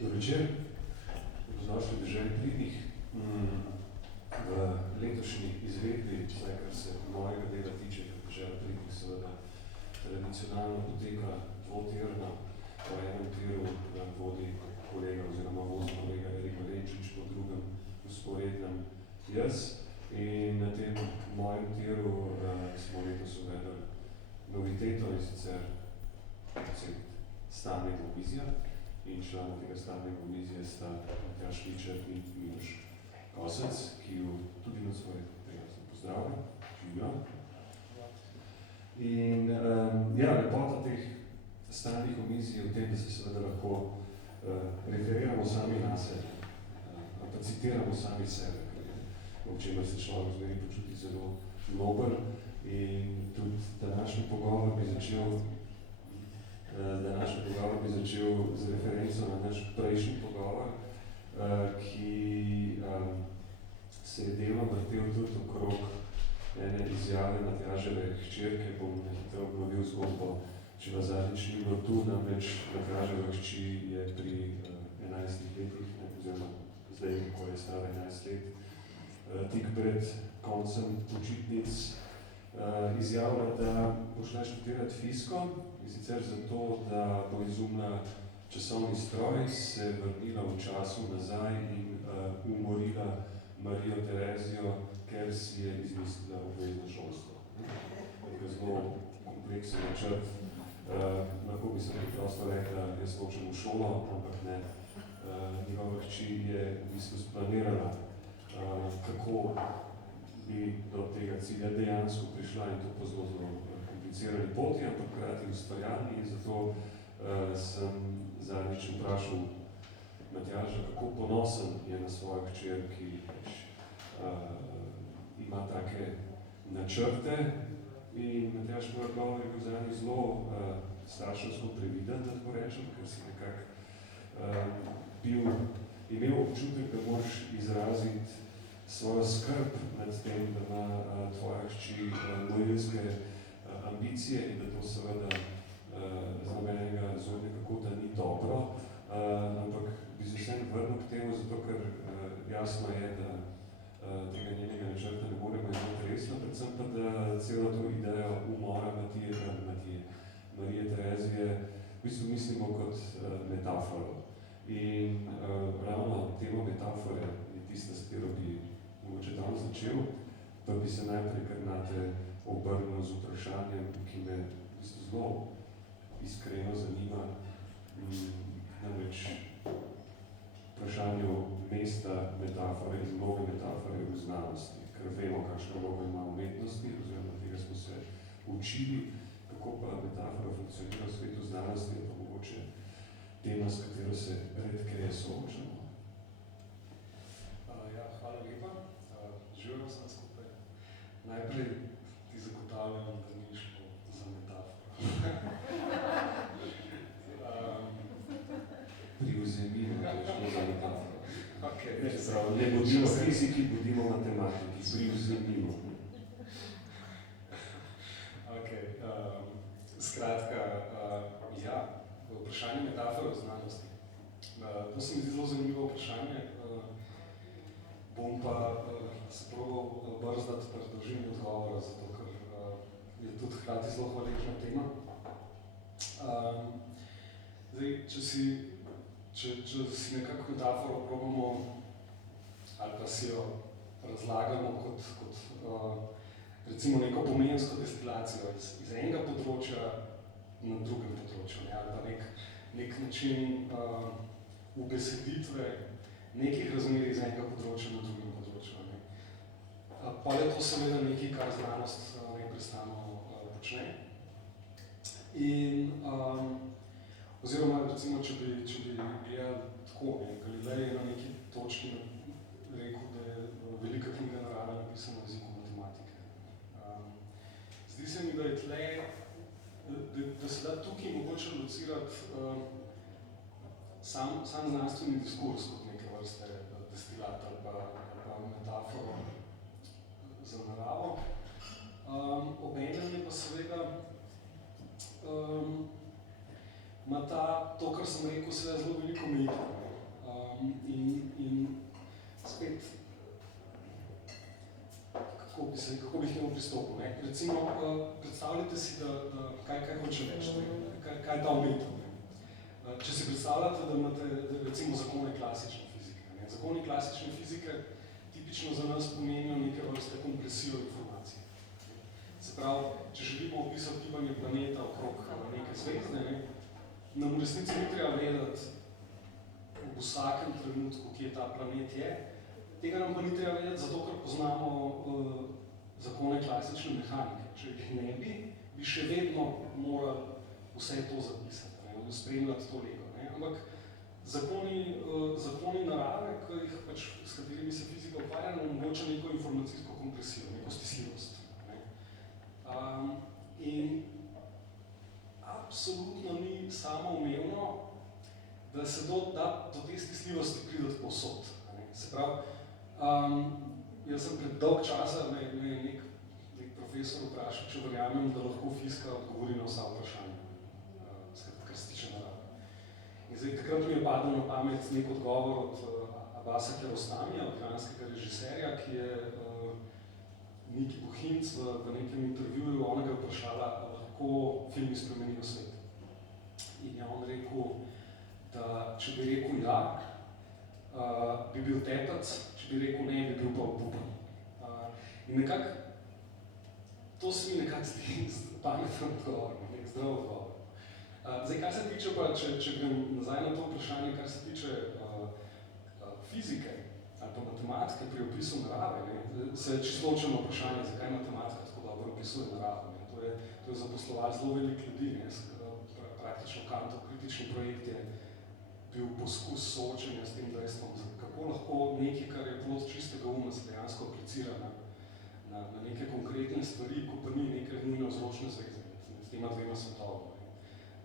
Dober večer, dobrodošli v Deželi pridnih. V letošnji izvedbi, vsaj kar se mojega dela tiče, ker Dežela pridnih seveda tradicionalno poteka dvotirno, po enem tiru vodi kolega oziroma vozi kolega Erik Valenčič, po drugem usporednem jaz. In na tem mojem tiru smo letos uvedli noviteto, in sicer koncept stalnega omizja. In člana tega stalnega omizja sta Matjaž Ličer in Miloš Kosec, ki jo tudi na svoj prijazno pozdravljam. Živijo. In lepota teh stalnih omizij je v tem, da se seveda lahko referiramo sami nase, ali pa citiramo sami sebe, v čemer se človek zmeri počuti zelo nobel. In tudi današnji pogovor bi začel z referenco na naš prejšnji pogovor, ki se je delno vrtel tudi okrog ene izjave Matjaževe hčerke. Bom nehitro obnovil zgodbo, če vas zadnjič ni bilo tu, namreč Matjaževa hči je pri 11 letih, oziroma zdaj, ko je stara 11 let, tik pred koncem počitnic izjavila, da bo šla študirati fiziko, in sicer zato, da bo izumila časovni stroj, se vrnila v času nazaj in umorila Marijo Terezijo, ker si je izmislila obvezno šolstvo. Tako zelo kompleksen načrt. Lahko bi se preprosto rekla, jaz hočem v šolo, ampak ne. Njegova hči je v bistvu splanirala, kako bi do tega cilja dejansko prišla, in to po zelo komplicirani poti, ampak hkrati ustvarjalni. In zato sem zadnjič vprašal Matjaža, kako ponosen je na svojo hčer, ki ima take načrte. In Matjaž moj odgovor je bil zadnjič zelo starševsko previden, da tako rečem, ker si nekako imel občutek, da moraš izraziti svojo skrb med tem, da ima tvoja hči morilske ambicije in da to seveda z nobenega zornega kota ni dobro. Ampak bi se vsem vrnil k temu, zato ker jasno je, da tega njenega načrta ne moremo imeti resno, predvsem pa, da celo to idejo umora Marije Terezije v bistvu mislimo kot metaforo. In ravno tema metafore je tista, s katero bi mogoče danes začel, pa bi se najprej kar nate obrnil z vprašanjem, ki me v bistvu zelo iskreno zanima, namreč vprašanju mesta metafore in vloge metafore v znanosti, ker vemo, kakšno vlogo ima umetnosti, oziroma tega smo se učili, kako pa metafora funkcionira v svetu znanosti, je pa mogoče tema, s katero se redkeje soočamo. Hvala lepa. Živelo sem skupaj. Najprej ti zagotavljam, da ni šlo za metaforo. Privzemimo, da je šlo za metaforo. Okay. Ne bodimo fiziki, bodimo matematiki. Privzemimo. Okay. Skratka, vprašanje metafore v znanosti. To se mi zdi zelo zanimivo vprašanje. Bom pa se probal brzdati pri dolžini odgovora, zato ker je tudi hkrati zelo hvaležna tema. Zdaj, če si nekako metaforo probamo ali pa si jo razlagamo kot recimo neko pomensko destilacijo iz enega področja na drugem področju, ali pa nek način ubeseditve nekih razmerij iz enega področja na drugem področju. Pa je to seveda nekaj, kar znanost neprestano počne. In oziroma, recimo, če bi gledali tako, Galilej je na neki točki rekel, da je velika knjiga narave napisana v jeziku matematike. Zdi se mi, da je tle, da se da tukaj mogoče locirati sam znanstveni diskurs kot neke vrste destilat ali pa metaforo za naravo. Obenem je pa seveda ima to, kar sem rekel, seveda zelo veliko omejitev. In spet, kako bi k temu pristopil, ne? Recimo, predstavljajte si, kaj hoče reči, kaj je ta omejitev. Če si predstavljate, da imate recimo zakone klasične fizike. Ne? Zakoni klasične fizike tipično za nas pomenijo neke vrste kompresijo informacij. Se pravi, če želimo opisati gibanje planeta okrog neke zvezde, ne, nam v resnici ni treba vedeti v vsakem trenutku, kje ta planet je. Tega nam pa ni treba vedeti, zato ker poznamo zakone klasične mehanike. Če jih ne bi, bi še vedno morali vse to zapisati, ne, spremljati to lego. Ne. Ampak zakoni narave, s katerimi se fizika ukvarja, nam omogoča neko informacijsko kompresijo, neko stisljivost. In absolutno ni samoumevno, da se do te stisljivosti prideti povsod. Se pravi, jaz sem pred dolg časa me nek profesor vprašal, če verjamem, da lahko fizika odgovori na vsa vprašanja, kar se tiče narave. In zdaj, takrat mi je padel na pamet nek odgovor od Abasa Kiarostamija, od iranskega režiserja, ki je Niki Buhinc v nekem intervjuju onega vprašala, lahko filmi spremenijo svet. In je on rekel, da če bi rekel ja, bi bil tepec, če bi rekel ne, bi bil pa obupan. In nekako, to se mi nekako zdi pameten odgovor, nek zdrav odgovor. Zdaj, kar se tiče pa, če grem nazaj na to vprašanje, kar se tiče fizike ali pa matematike pri opisu narave, ne, se je čisto ločeno vprašanje, zakaj matematika tako dobro opisuje naravo. Ne. To je zaposlovalo zelo veliko ljudi, ne. Praktično Kantov kritični projekt je bil poskus soočenja s tem dejstvom, kako lahko nekaj, kar je plod čistega uma, se dejansko aplicira na neke konkretne stvari, ko pa ni neke nujno vzročne zveze med tema dvema svetovama.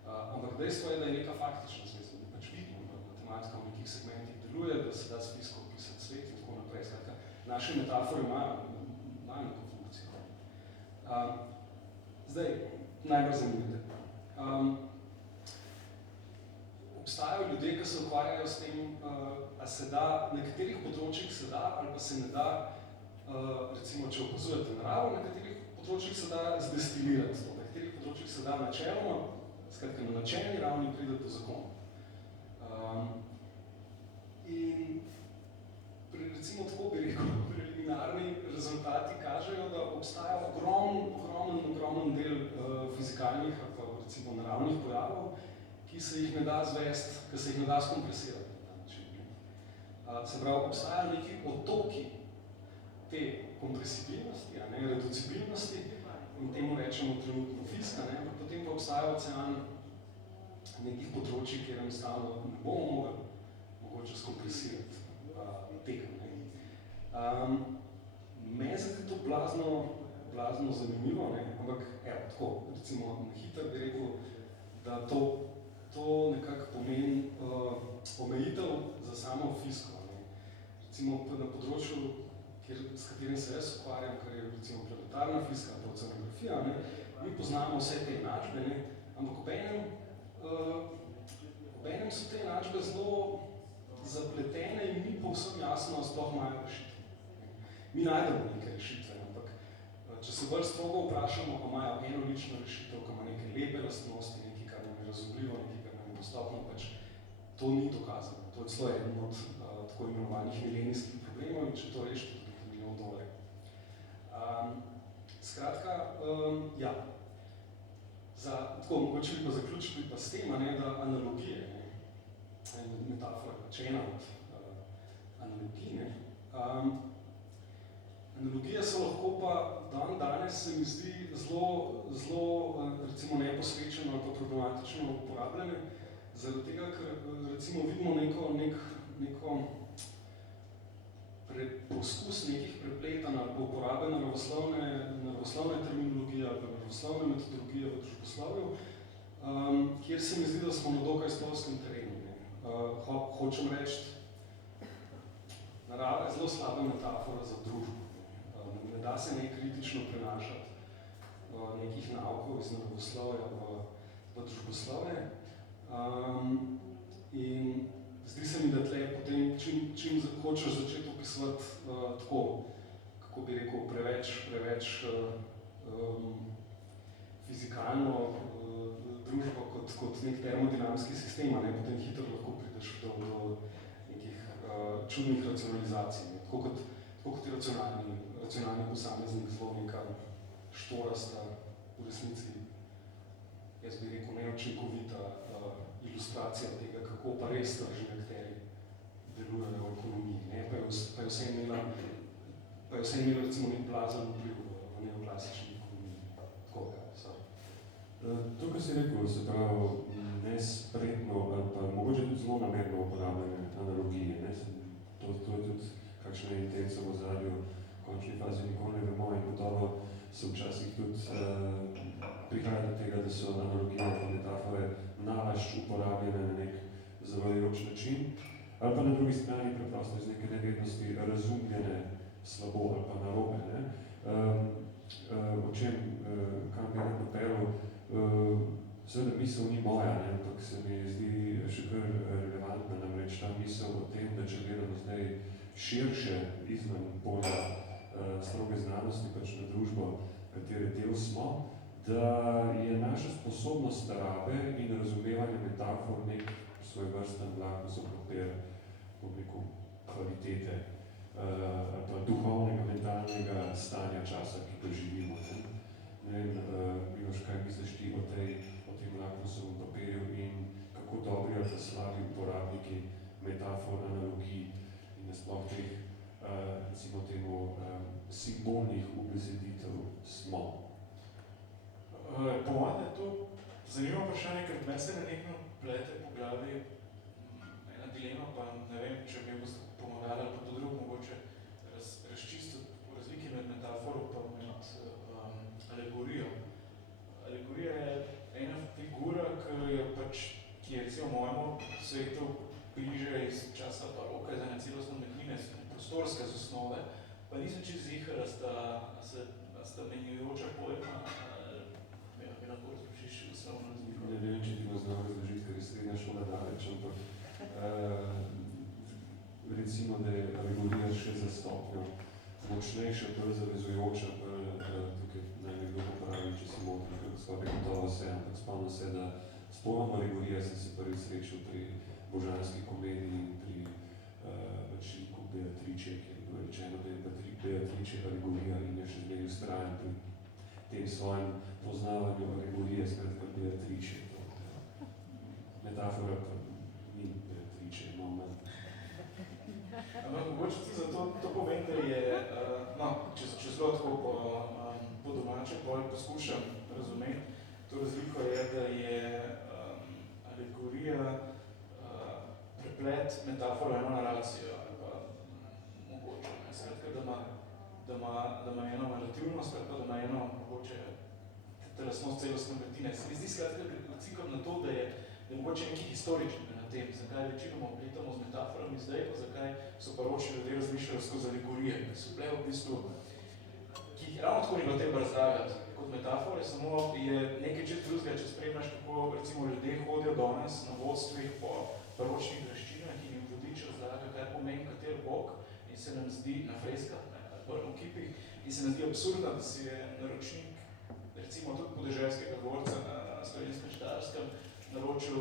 Ampak dejstvo je, da je neka faktična zveza, da pač vidimo, da matematika v nekih segmentih deluje, da se da s fiziko opisati svet in tako naprej. Skratka, naše metafore imajo neko funkcijo. Zdaj, najbolj zanimivo. Obstajajo ljudje, ki se ukvarjajo s tem, a se da, na katerih področjih se da, ali pa se ne da, recimo, če opazujete naravo, na katerih področjih se da zdestilirati to, na katerih področjih se da načeloma, skratka, na načelni ravni pride do zakona. In recimo tako bi rekel, preliminarni rezultati kažejo, da obstaja ogromen del fizikalnih ali pa recimo naravnih pojavov, ki se jih ne da zvesti, ki se jih ne da skompresirati na ta način. Se pravi, obstajajo neki otoki te kompresibilnosti, reducibilnosti, in temu rečemo trenutno fizika, ampak potem pa obstaja ocean nekih področij, kjer enostavno ne bomo mogli mogoče skompresirati tega. Meni se to blazno zanimivo, ampak evo, tako, recimo na hitro bi rekel, da to nekako pomeni omejitev za samo fiziko. Recimo na področju, s katerim se jaz ukvarjam, kar je recimo planetarna fizika, pa oceanografija, mi poznamo vse te enačbe, ampak obenem so te enačbe zelo zapletene in ni povsem jasno, sploh imajo rešitve. Mi najdemo neke rešitve, ampak če se bolj strogo vprašamo, pa imajo enolično rešitev, ki ima neke lepe lastnosti, nekaj, kar nam je razumljivo, nekaj, kar nam je dostopno, pač to ni dokazano. To je celo eden od tako imenovanih milenijskih problemov in če to rešite, to bi milijon dolarjev. Skratka, ja, tako mogoče bi pa zaključili pa s tem, da analogije, metafora, če ena od analogij, analogije so lahko pa danes se mi zdi zelo recimo neposvečeno ali pa problematično uporabljene, zaradi tega, ker recimo vidimo neko poskus nekih prepletanj ali pa uporabe naravoslovne terminologije ali pa naravoslovne metodologije v družboslovju, kjer se mi zdi, da smo na dokaj spolskem terenu. Hočem reči, narava je zelo slaba metafora za družbo. Ne da se kritično prenašati nekih naukov iz naravoslovja v družboslovje. In zdi se mi, da tle potem, čim hočeš začeti opisovati tako, kako bi rekel, preveč fizikalno družbo kot nek termodinamski sistem, ne, potem hitro lahko prideš do nekih čudnih racionalizacij. Ne. Tako kot je racionalni posameznik zelo neka štorasta v resnici, jaz bi rekel, neučinkovita ilustracija tega, kako pa res tržni akteri delujejo v ekonomiji. Ne? Pa je vse imelo recimo nek blazen vpliv v neoklasični ekonomiji. Tako, To, kar si rekel, se pravi nespretno ali pa mogoče tudi zelo namerno uporabljene analogije. Ne? To je tudi kakšna intenca v ozadju, v končni fazi nikoli ne vemo in gotovo se včasih tudi prihaja do tega, da so analogije pa metafore nalašč uporabljene na nek zavajajoč način, ali pa na drugi strani preprosto iz neke nevednosti razumljene slabo ali pa narobe. Ne? O čem, kam bi rad napeljal, seveda misel ni moja, ne? Ampak se mi zdi še kar relevantna, namreč ta misel o tem, da če gledamo zdaj širše izven polja stroge znanosti, pač na družbo, katere del smo, da je naša sposobnost rabe in razumevanja metafor nek svojvrsten lakmusov papir, bom rekel, kvalitete ali pa duhovnega, mentalnega stanja časa, ki ga živimo. Ne vem, Miloš, kaj misliš ti o tem lakmusovem papirju in kako dobri ali pa slabi uporabniki metafor, analogij in nasploh teh, recimo temu, simbolnih ubeseditev smo? Po mojem je to zanimivo vprašanje, ker med se nenehno plete po glavi ena dilema, pa ne vem, če mi boste pomagali ali pa to drugo mogoče razčistiti razlike med metaforo pa med alegorijo. Alegorija je ena figura, ki je recimo mojemu svetu bliže iz časa baroka, iz ene celostne umetnine, prostorske zasnove, pa nisem čisto ziher, a sta menjujoča pojma, bi lahko razložiš osnovno razliko. Ne vem, če ti bo znal razložiti, ker je srednja šola daleč, ampak recimo, da je alegorija še za stopnjo močnejša, bolj zavezujoča, tukaj naj nekdo popravi, če si motim, ker skoraj gotovo se, ampak spomnim se, da s pojmom alegorija sem se prvi srečal pri božanski komediji in pri liku Beatrice, kjer je bilo rečeno, da je Beatrice alegorija in je še zmeraj vztrajen pri tem svojem poznavanju alegorije, skratka Beatrice. Metafora pa ni Beatrice, no manj. Mogoče ti zato to povem, da je, če zelo tako po domače poskušam razumeti, to razliko je, da je alegorija preplet metafora eno naracijo, ali pa mogoče, skratka, da ima eno narativnost, ali pa da ima eno mogoče lastnost celostne vrtine. Se mi zdi skratka, cikam na to, da je mogoče nekaj historičnega na tem, zakaj večinoma opletamo z metaforami zdaj, pa zakaj so baročni ljudje razmišljajo skozi alegorije, ki so bile v bistvu, ki jih ravno tako ni bilo treba razlagati kot metafore, samo je nekaj čist drugega, če spremljaš, kako recimo ljudje hodijo danes na vodstvih po baročnih graščinah in jim vodič razlaga, kaj pomeni kater bog, in se nam zdi na freskah, ali pa na kipih, in se nam zdi absurdno, da si je naročnik, recimo tudi podeželskega dvorca na Slovenskem Štajerskem, naročil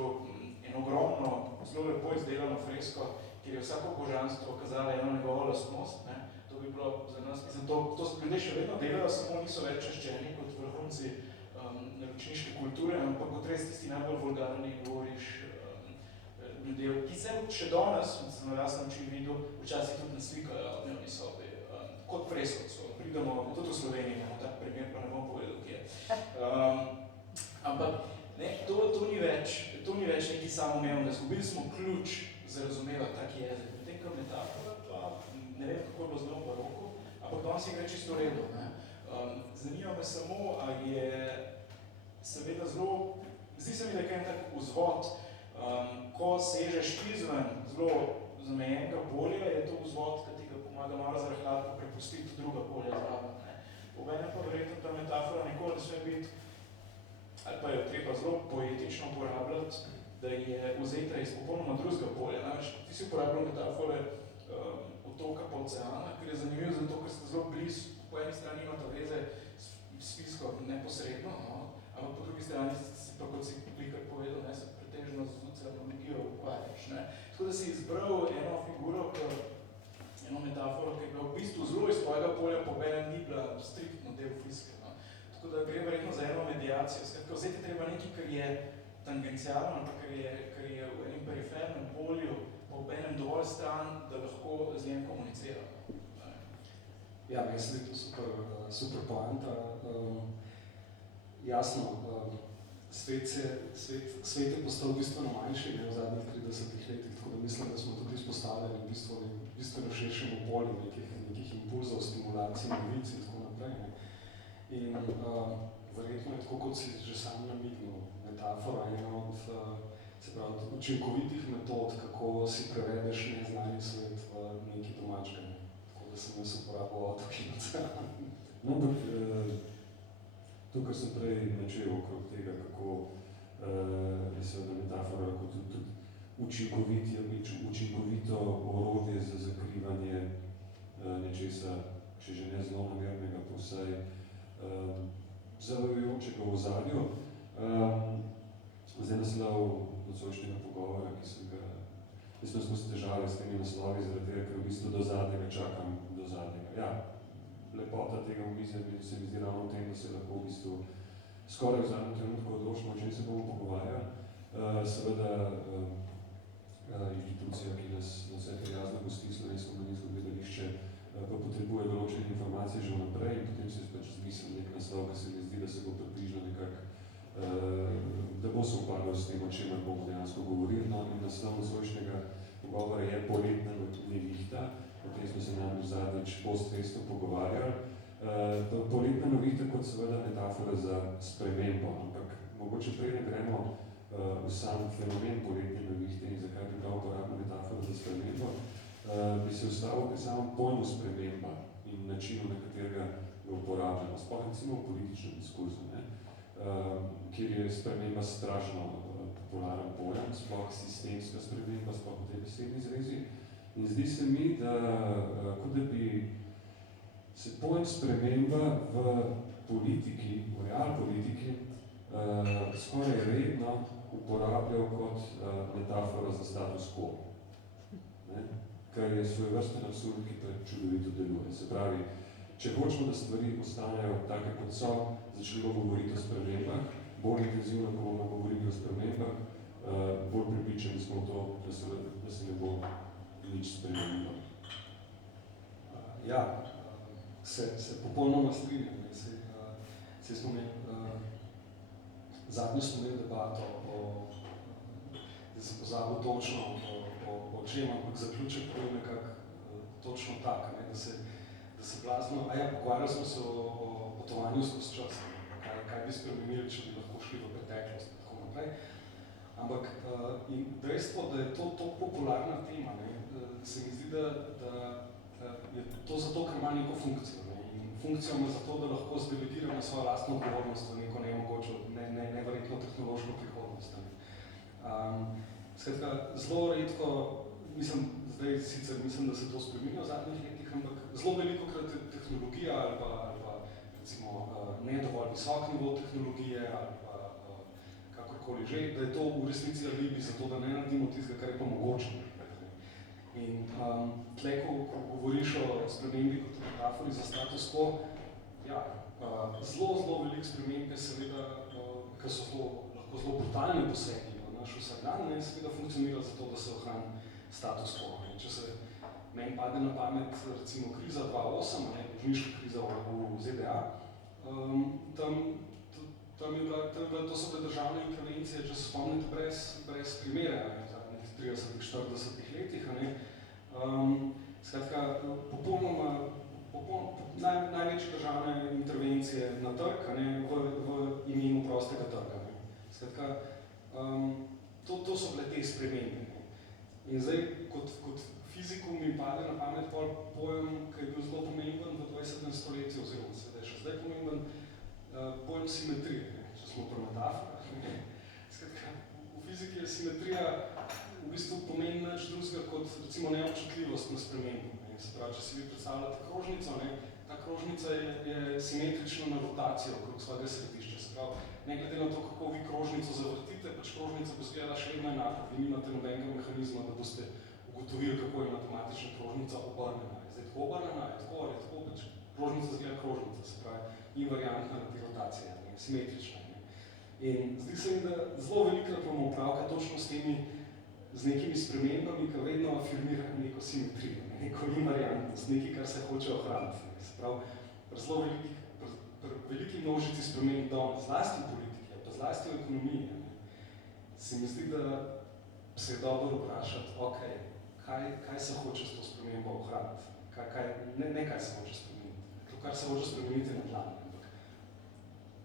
eno ogromno, zelo lepo izdelano fresko, kjer je vsako božanstvo kazalo eno njegovo lastnost. Ne? To bi bilo za nas, mislim, to ljudje še vedno delajo, samo niso več čaščeni kot vrhunci naročniške kulture, ampak kot res tisti najbolj vulgarni govoriš ljudje, ki se še danes, sem na jasnem oči videl, včasih tudi naslikajo v dnevni sobi, kot freskovcov. Pridemo, tudi v Sloveniji imamo tak primer, pa ne bom povedal, kje je. Ampak to ni več neki samoumevno, izgubili smo ključ za razumevati tak jezik. Potem, ko metafora, pa ne vem, kako je bilo zelo v baroku, ampak danes je gre čisto redo. Zanima me samo, a je seveda zelo, zdi se mi, da je kaj tak vzvod, ko sežeš izven zelo zamejenega polja, je to vzvod, ki ti ga pomaga malo zarahljati, pa prepustiti druga polja zraven. Obenem pa verjetno ta metafora nikoli ne sme biti, ali pa jo treba zelo poetično uporabljati, da je vzeta iz popolnoma drugega polja. Namreč ti si uporabljal metafore otoka pa oceana, ker je zanimivo zato, ker ste zelo blizu, po eni strani imate veze s fiziko neposredno, no? Ampak po drugi strani si pa, kot si Likar povedal, ne, se pretežno z oceanologijo ukvarjaš, ne. Tako da si izbral eno figuro, eno metaforo, ki je bila v bistvu zelo iz tvojega polja, po enem ni bila striktno del fizike, no. Tako da gre verjetno za eno mediacijo. Skratka, vzeti treba nekaj, kar je tangencialno, ali kar je v enem perifernem polju, pa v enem dovolj stran, da lahko z njim komunicira. Ja, mislim, da je to super poanta. Jasno, svet je postal bistveno manjši v zadnjih 30 letih, tako da mislim, da smo tudi izpostavljali bistveno širšemu polju nekih impulzov, stimulacij, novic in tako naprej. Ne. In verjetno je tako, kot si že sam namignil, metafora je ena od učinkovitih metod, kako si prevedeš neznani svet v nekaj domačega. Tako da sem jaz uporabil avtokinoca. No, ampak to, kar sem prej načel okrog tega, kako je seveda metafora lahko tudi učinkovito orodje za zakrivanje nečesa, če že ne zlonamernega, pa vsaj zavajajočega v ozadju. Zdaj naslov nocojšnjega pogovora, jaz smo se težali s temi naslovi, zaradi tega, ker v bistvu do zadnjega čakam do zadnjega. Ja, lepota tega omizja se mi zdi ravno v tem, da se lahko v bistvu skoraj v zadnjem trenutku odločimo, o čem se bomo pogovarjali. Seveda inštitucija, ki nas na vse prijazno gosti, Slovensko mladinsko gledališče, pa potrebuje določene informacije že vnaprej in potem se pač zmislim nek naslov, ki se mi zdi, da se bo približno nekako, da bo se ukvarjal s tem, o čemer bomo dejansko govorili. No, in naslov nocojšnjega pogovora je Poletna nevihta. O tem smo se namreč zadnjič postfesto pogovarjali. Poletna nevihta kot seveda metafora za spremembo, ampak mogoče prej ne gremo v sam fenomen poletne nevihte in zakaj bi prav uporabna metafora za spremembo, bi se ustavil pri samem pojmu sprememba in načinu, na katerega ga uporabljamo, sploh recimo v političnem diskurzu, kjer je sprememba strašno popularen pojem, sploh sistemska sprememba, sploh v tej besedni zvezi. In zdi se mi, da kot da bi se pojem sprememba v politiki, v realpolitiki, skoraj redno uporabljal kot metafora za status quo, kar je svojevrsten absurd, ki pa čudovito deluje. Se pravi, če hočemo, da stvari ostanejo take, kot so, začnemo govoriti o spremembah, bolj intenzivno, ko bomo govorili o spremembah, bolj pripričani smo v to, da se ne bo nič spremenilo. Ja, se popolnoma strinjam. Zadnjo smo imeli debato da sem pozabil točno o čem, ampak zaključek je nekako točno tak, da se blazno, pogovarjali smo se o potovanju skozi čas, kaj bi spremenili, če bi lahko šli v preteklost in tako naprej. Ampak dejstvo, da je to popularna tema, se mi zdi, da je to zato, ker ima neko funkcijo. In funkcijo ima zato, da lahko zdelegira na svojo lastno odgovornost v neko nemogočo, neverjetno tehnološko prihodnost. Skratka, zelo redko, zdaj sicer mislim, da se to spreminja v zadnjih letih, ampak zelo velikokrat tehnologija ali pa recimo ne dovolj visok nivo tehnologije ali pa kakorkoli že, da je to v resnici alibi za to, da ne naredimo tistega, kar je pa mogoče. In tle, ko govoriš o spremembi kot metafori za status quo, ja, zelo veliko sprememb je seveda, ker so lahko zelo brutalni posegi v naš vsakdan, seveda funkcionira zato, da se ohrani status quo. Če se meni pade na pamet recimo kriza 2008, dolžniška kriza v ZDA, to so bile državne intervencije, če se spomnite, brez primere, v 30-40 letih. Skratka, popolnoma največje državne intervencije na trg v imenu prostega trga. Skratka, to so bile te spremembe. In zdaj, kot fiziku mi pade na pamet pojem, ki je bil zelo pomemben v 20. stoletju, oziroma seveda še zdaj pomemben, pojem simetrije, če smo pri metaforah. Skratka, v fiziki je simetrija v bistvu pomeni nič drugega kot recimo neobčutljivost na spremembo. Ne? Se pravi, če si vi predstavljate krožnico, ne? Ta krožnica je simetrična na rotacijo okrog svojega središča. Se pravi, ne glede na to, kako vi krožnico zavrtite, pač krožnica bo izgledala še vedno enako. Vi nimate nobenega mehanizma, da boste ugotovili, kako je matematična krožnica obrnjena. Je zdaj tako obrnjena, je tako ali tako, pač krožnica izgleda krožnica, se pravi, invariantna na te rotacije, ne? Simetrična. Ne? In zdi se mi, da zelo velikrat imamo opravka točno z nekimi spremembami, ki vedno afirmirajo neko simetrijo, neko invariantnost, nekaj, kar se hoče ohraniti. Se pravi, pri zelo veliki množici sprememb danes, zlasti v politiki, pa zlasti v ekonomiji, se mi zdi, da se je dobro vprašati, ok, kaj se hoče s to spremembo ohraniti, ne kaj se hoče spremeniti. To, kar se hoče spremeniti, je na dlani, ampak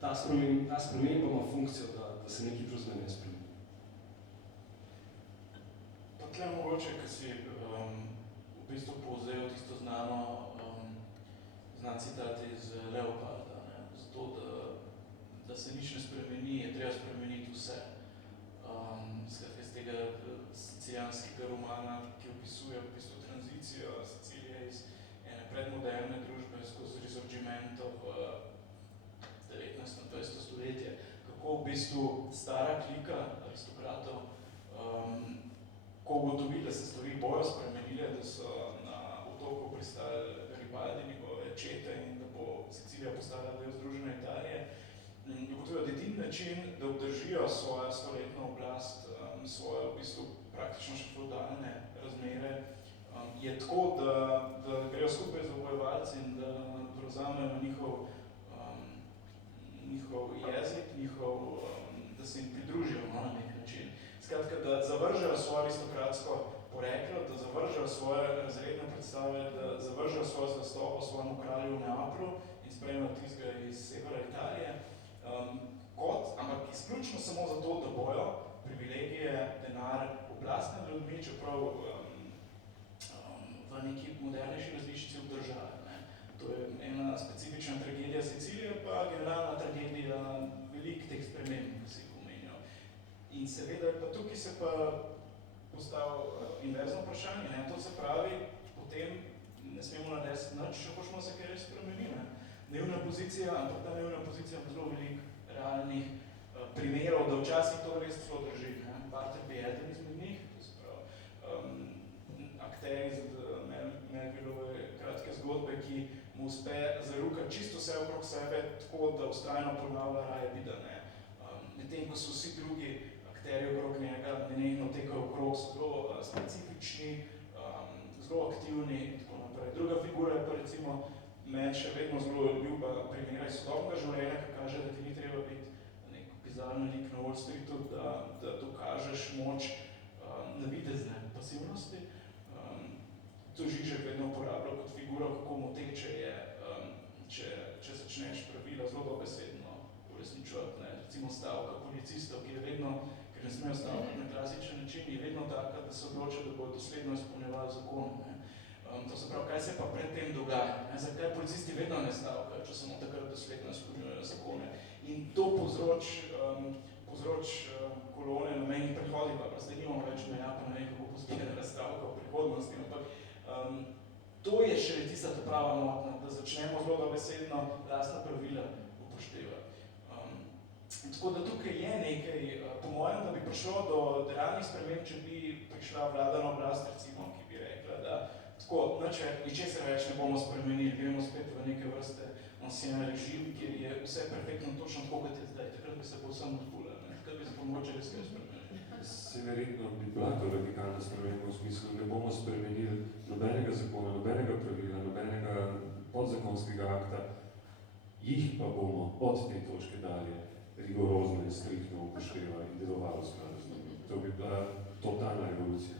ta sprememba ima funkcijo, da se nekaj drugega ne spremeni. Pa tle mogoče, ko si v bistvu povzel tisto znan citat iz Leoparda, ne? Zato, da se nič ne spremeni, je treba spremeniti vse. Skratka, iz tega sicilijanskega romana, ki opisuje v bistvu tranzicijo Sicilije iz ene predmoderne družbe skozi Risorgimento v 19. 20. stoletje, kako v bistvu stara klika aristokratov ko ugotovili, da se stvari bojo spremenile, da so na otoku pristali Garibaldi, njegove čete in da bo Sicilija postala del Združene Italije, ugotovijo, da edini način, da obdržijo svojo stoletno oblast, svoje v bistvu praktično še feudalne razmere, je tako, da grejo skupaj z obojevalci in da prevzamejo njihov jezik, da se jim pridružijo na nek način. Skratka, da zavržejo svoje aristokratsko poreklo, da zavržejo svoje razredne predstave, da zavržejo svojo zvestobo svojemu kralju v Neaplu in sprejmejo tistega iz severa Italije, ampak izključno samo zato, da bojo privilegije, denar, oblast nad ljudmi, čeprav v neki modernejši različici obdržali. To je ena specifična tragedija Sicilije, pa generalna tragedija velik teh sprememb, ki si jih omenjal. In seveda, pa tukaj se pa postavil inverzno vprašanje, ne? To se pravi, potem ne smemo narediti nič, če hočemo se kaj res spremeniti. Naivna pozicija, ampak ta naivna pozicija ima zelo veliko realnih primerov, da včasih to res celo drži. Bartleby je eden izmed njih, to se pravi, akter iz Melvillove kratke zgodbe, ki mu uspe zarukati čisto vse okrog sebe, tako da vztrajno ponavlja raje vida. Medtem, ko so vsi drugi akterji okrog njega nenehno tekajo okrog, zelo specifični, zelo aktivni in tako naprej. Druga figura je pa recimo meni še vedno zelo ljuba primera iz sodobnega življenja, ki kaže, da ti ni treba biti nek bizarni lik na Wall Streetu, da dokažeš moč navidezne pasivnosti. To Žižek vedno uporablja kot figuro, kako moteče je, če začneš pravila zelo dobesedno uresničevati. Recimo stavka policistov, ki je vedno, ker ne smejo stavkati na klasičen način, je vedno taka, da se odloča, da bodo dosledno izpolnjevali zakon. To se pravi, kaj se pa predtem dogaja? Zakaj policisti vedno ne stavkajo, če samo takrat dosledno izpolnjujejo zakone? In to povzroč kolone na mejnih prehodih, pa zdaj nimamo več meja, pa ne vem, kako pospinjala stavka v prihodnosti, ampak to je šele tista ta prava motna, da začnemo zelo dobesedno lastna pravila upoštevati. Tako da tukaj je nekaj, po mojem, da bi prišlo do realnih sprememb, če bi prišla vlada na oblast, recimo, ki bi rekla, da tako, ničesar več ne bomo spremenili, gremo spet v neke vrste ancien režim, kjer je vse perfektno točno tako, kot je zdaj, takrat bi se povsem odpulali, takrat bi se pomoče res kaj spremenili. Se verjetno bi bila to radikalna sprememba v smislu, ne bomo spremenili nobenega zakona, nobenega pravila, nobenega podzakonskega akta, jih pa bomo od te točke dalje rigorozno in striktno upoštevali in delovali v skladu z njimi. To bi bila totalna evolucija.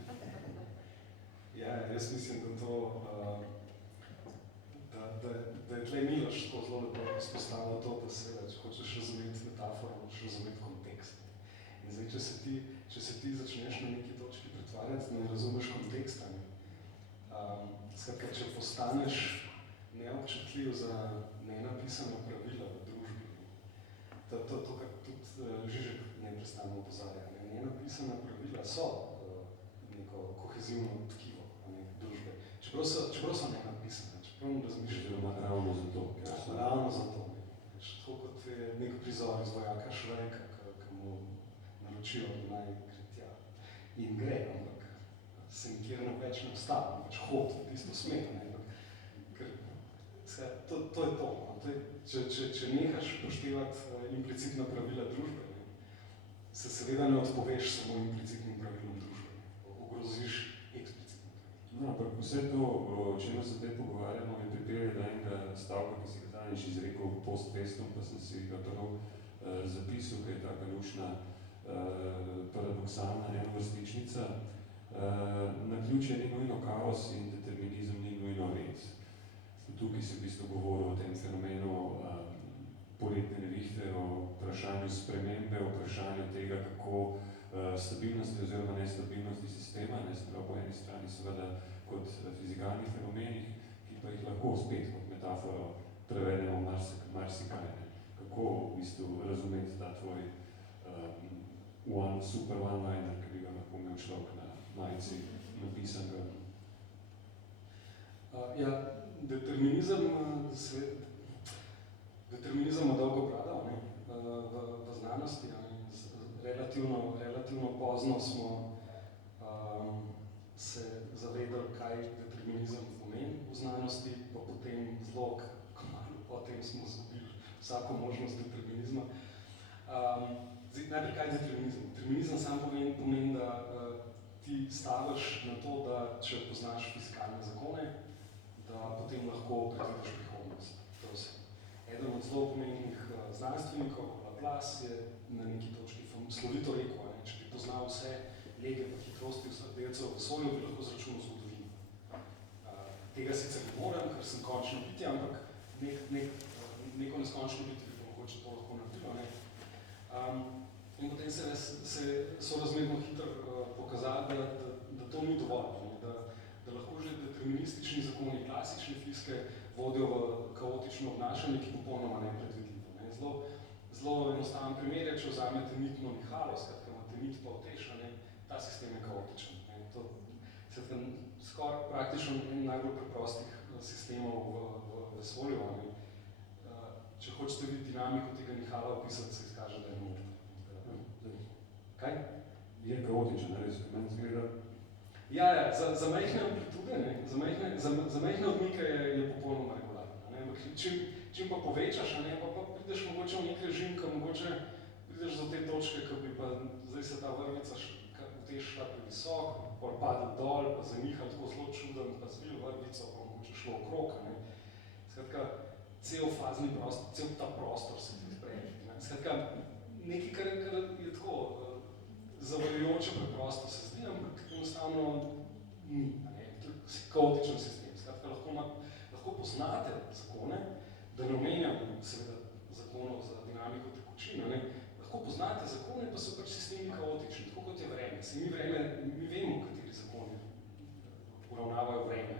Ja, jaz mislim, da je tle Miloš tako zelo lepo izpostavil to, da se hočeš razumeti metaforo, hočeš razumeti kontekst. In zdaj, če se ti začneš na neki točki pretvarjati, ne razumeš konteksta. Skratka, če postaneš neobčutljiv za nenapisana pravila v družbi, to kar tudi Žižek neprestano opozarja. Nenapisana pravila so neko kohezivno tkivo. čeprav so nenapisane, čeprav ne razmišljajo. Oziroma ravno zato, ker so Ravno zato. Tako kot je nek prizor iz vojaka Švejka, ki mu naročijo, da naj gre tja. In gre, ampak se nikjer več ne vstavi, pač hod v tisto smer. Ker to je to. Če nehaš poštevati implicitna pravila družbe, se seveda ne odpoveš samo implicitnim pravilom družbe. Ogroziš eksplicitno. No, ampak vse to, o čemer se zdaj pogovarjamo, je pripeljalo enega stavka, ki si ga zadnjič izrekel post festum, pa sem si ga prav zapisal, ki je taka lušna, paradoksalna enovrstičnica. Naključje ni nujno kaos in determinizem ni nujno red. Tukaj si v bistvu govoril o tem fenomenu poletne nevihte, o vprašanju spremembe, o vprašanju tega, kako stabilnosti oziroma nestabilnosti sistema, ne se prav po eni strani seveda kot fizikalnih fenomenih, ki pa jih lahko spet kot metaforo prevedemo marsikaj. Kako v bistvu razumeti ta tvoj super one-liner, ki bi ga lahko imel človek na majici napisan. Ja, determinizem ima dolgo brado v znanosti. Relativno pozno smo se zavedali, kaj determinizem pomeni v znanosti, pa potem zelo kmalu potem smo izgubili vsako možnost determinizma. Najprej, kaj je determinizem? Determinizem sam pomeni, da ti staviš na to, da če poznaš fizikalne zakone, da potem lahko predvidiš prihodnost. To je vse. Eden od zelo pomembnih znanstvenikov, Laplace, je na neki točki slovito rekel, če bi poznal vse lege pa hitrosti vseh delcev v vesolju, bi lahko zračunal zgodovino. Tega sicer ne morem, ker sem končno biti, ampak neko neskončno biti bi mogoče to lahko naredilo. In potem se sorazmerno hitro pokazali, da to ni dovolj, da lahko že deterministični zakoni klasične fizike vodijo v kaotično obnašanje, ki popolnoma nepredvidljivo. Zelo enostaven primer je, če vzamete nitno nihalo, skratka imate nit pa utež, ta sistem je kaotičen. Skoraj praktično en najbolj preprostih sistemov v vesolju. Če hočete videti dinamiko tega nihala opisati, se izkaže, da je nula. Kaj? Je kaotičen, res, meni zgleda. Ja, za majhne amplitude, za majhne odmike je popolnoma regularno. Čim pa povečaš, pa prideš mogoče v nek režim, ko mogoče prideš do te točke, ko bi pa zdaj se ta vrvica utež šla previsok, pa padel dol, pa zanihal tako zelo čuden, pa zbil vrvico, pa mogoče šlo okrog. Skratka, cel fazni prostor, cel ta prostor se ti odpre. Skratka, nekaj, kar je tako zavajajoče preprosto se zdi, ampak enostavno ni. To je kaotičen sistem. Skratka, lahko poznate zakone, da ne omenjam seveda zakonov za dinamiko tekočin, lahko poznate zakone, pa so pač sistemi kaotični, tako kot je vreme. Mi vemo, kateri zakoni uravnavajo vreme,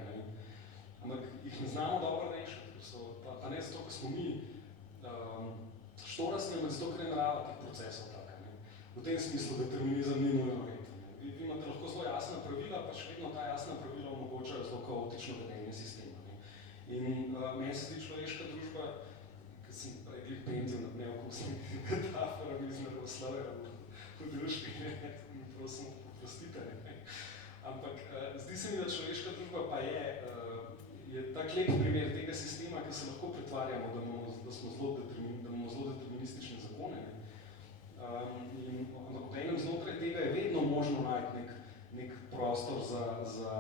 ampak jih ne znamo dobro rešiti, pa ne zato, ker smo mi štorastni, ampak zato, ker je narava teh procesov taka. V tem smislu determinizem ni nujno red. Vi imate lahko zelo jasna pravila, pa še vedno ta jasna pravila omogočajo zelo kaotično vedenje sistema. In meni se zdi človeška družba, ki sem prej pentil nad neokusnim metaforami iz naravoslovja v družbi, mi prosim poprostite. Ampak zdi se mi, da človeška družba pa je tak lep primer tega sistema, ki se lahko pretvarjamo, da imamo zelo deterministične zakone. Ampak enem znotraj tega je vedno možno najti nek prostor za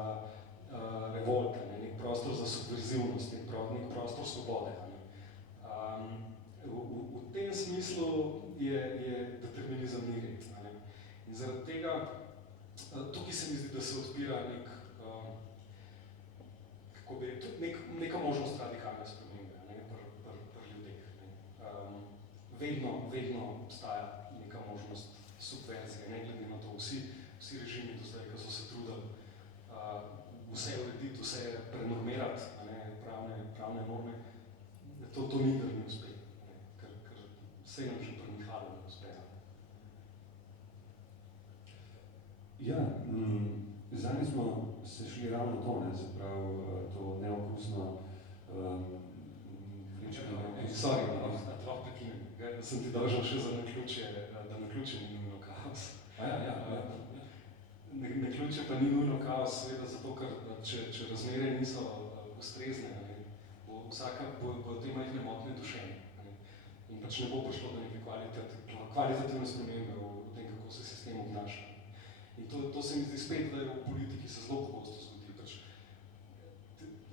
revolte, nek prostor za subverzivnost, nek prostor svobode. V tem smislu je determinizem ni red. In zaradi tega, tukaj se mi zdi, da se odpira neka možnost radikalne spremembe pri ljudeh. Vedno obstaja neka možnost subverzije, ne glede na to. Vsi režimi do zdaj, ki so se trudili vse urediti, vse prenormirati, pravne norme, to nikdar ni uspelo, ker vse nam že prenihalo ne uspe. Ja, Zadnji smo se šli ravno to, ne, se pravi, to neokusno Sorry, lahko prekinem. Sem ti dolžan še za naključje, da naključje ni nujno kaos. Naključje pa ni nujno kaos, seveda zato, ker če razmere niso ustrezne, bo te majhne motnje dušenje. In pač ne bo prišlo do neke kvalitativne spremembe v tem, kako se sistem obnaša. In to se mi zdi spet, da je v politiki se zelo pogosto zgodi.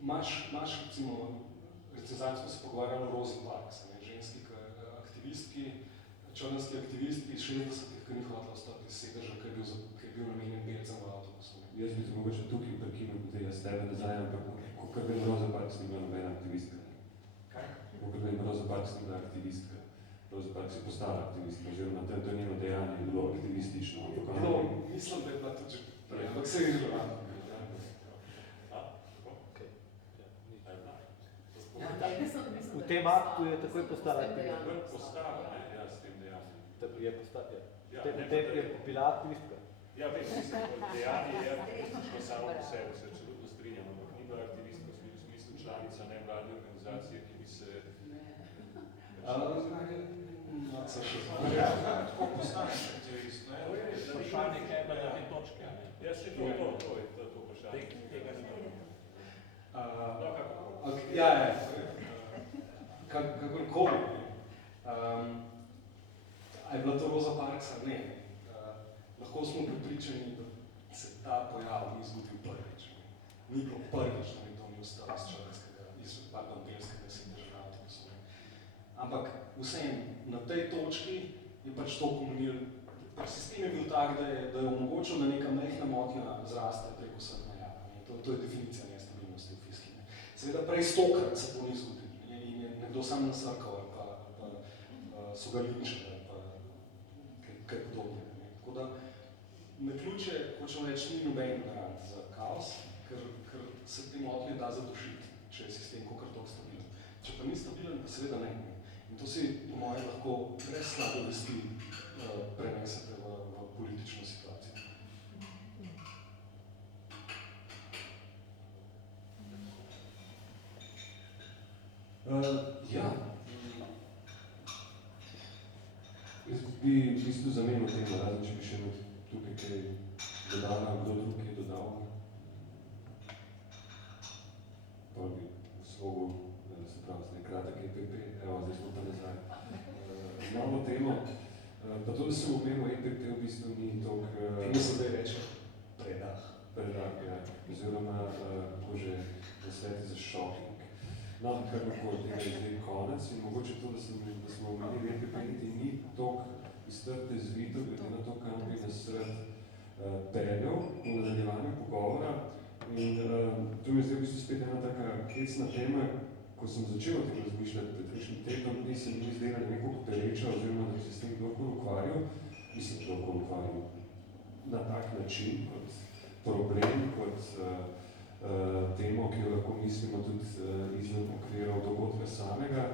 Pač, imaš recimo, zadnjič smo se pogovarjali o Rosa Parks, ženski aktivistki, črnski aktivistki iz 60-ih, ki ni hotela ostati iz sedeža, ki je bil namenjen belcem v avtobusu. Jaz bi te mogoče tukaj prekinil, da jaz tebe nazaj, ampak kakor vem, Rosa Parks ni bila nobena aktivistka. Kaj? Kakor vem, Rosa Parks ni bila aktivistka. Rosa Parks je postala aktivistka, oziroma to njeno dejanje je bilo aktivistično. Mislim, da je bila tudi prej, ampak se je relevantno. V tem aktu je takoj postala aktivistka. Postala, ne, ja, s tem dejanjem. Je postala, ja. V tem je bila aktivistka. Ja, vem, mislim, dejanje je aktivistično samo po sebi, se absolutno strinjam, ampak ni bila aktivistka v smislu članica nevladne organizacije, ki bi se... So še Tako postaneš aktivist, ne? Vprašanje, kaj je na te točke, ne? Ja, še to je to vprašanje. Tega ni bilo. Ja, kakorkoli. A je bila to Rosa Parks ali ne? Lahko smo prepričani, da se ta pojav ni zgodil prvič. Ni bilo prvič, da nekdo ni ostal iz belskega sedeža avtobusa. Ampak vseeno, na tej točki je pač to pomenil, sistem je bil tak, da je omogočil, da neka majhna motnja zraste preko vseh meja. To je definicija nestabilnosti v fiski. Seveda prej 100-krat se to ni zgodilo in je nekdo sam nasrkal ali pa so ga linčali ali pa kaj podobnega. Tako da naključje, hočem reči, ni noben garant za kaos, ker se te motnje da zadušiti, če je sistem kakor toliko stabilen. Če pa ni stabilen, pa seveda ne. In to si po mojem lahko brez slabe vesti prenesete v politično situacijo. Ja. Jaz bi v bistvu zamenil temo, razen če bi še tukaj kaj dodala, kdo drug je dodal. Pa bi v slogu, se pravi, kratek EPP, evo, zdaj smo pa nazaj. Novo temo, pa to, da sem omenil EPP, v bistvu ni toliko... Temu se zdaj reče predah. Predah, ja. Oziroma, kako že, nasveti za šoking. No, kakor tega je zdaj konec in mogoče to, da smo omenili EPP, ni toliko iztrte zvito, glede na to, kam bi nas peljal v nadaljevanju pogovora. In to mi je zdaj v bistvu spet ena taka hecna tema, ko sem začel o tem razmišljati pred prejšnjim tednom, nisem mi zdela nekako pereča, oziroma da bi se s tem kdorkoli ukvarjal, mislim, kdorkoli ukvarjal na tak način, kot problem, kot temo, ki jo lahko mislimo tudi izven okvirov dogodka samega,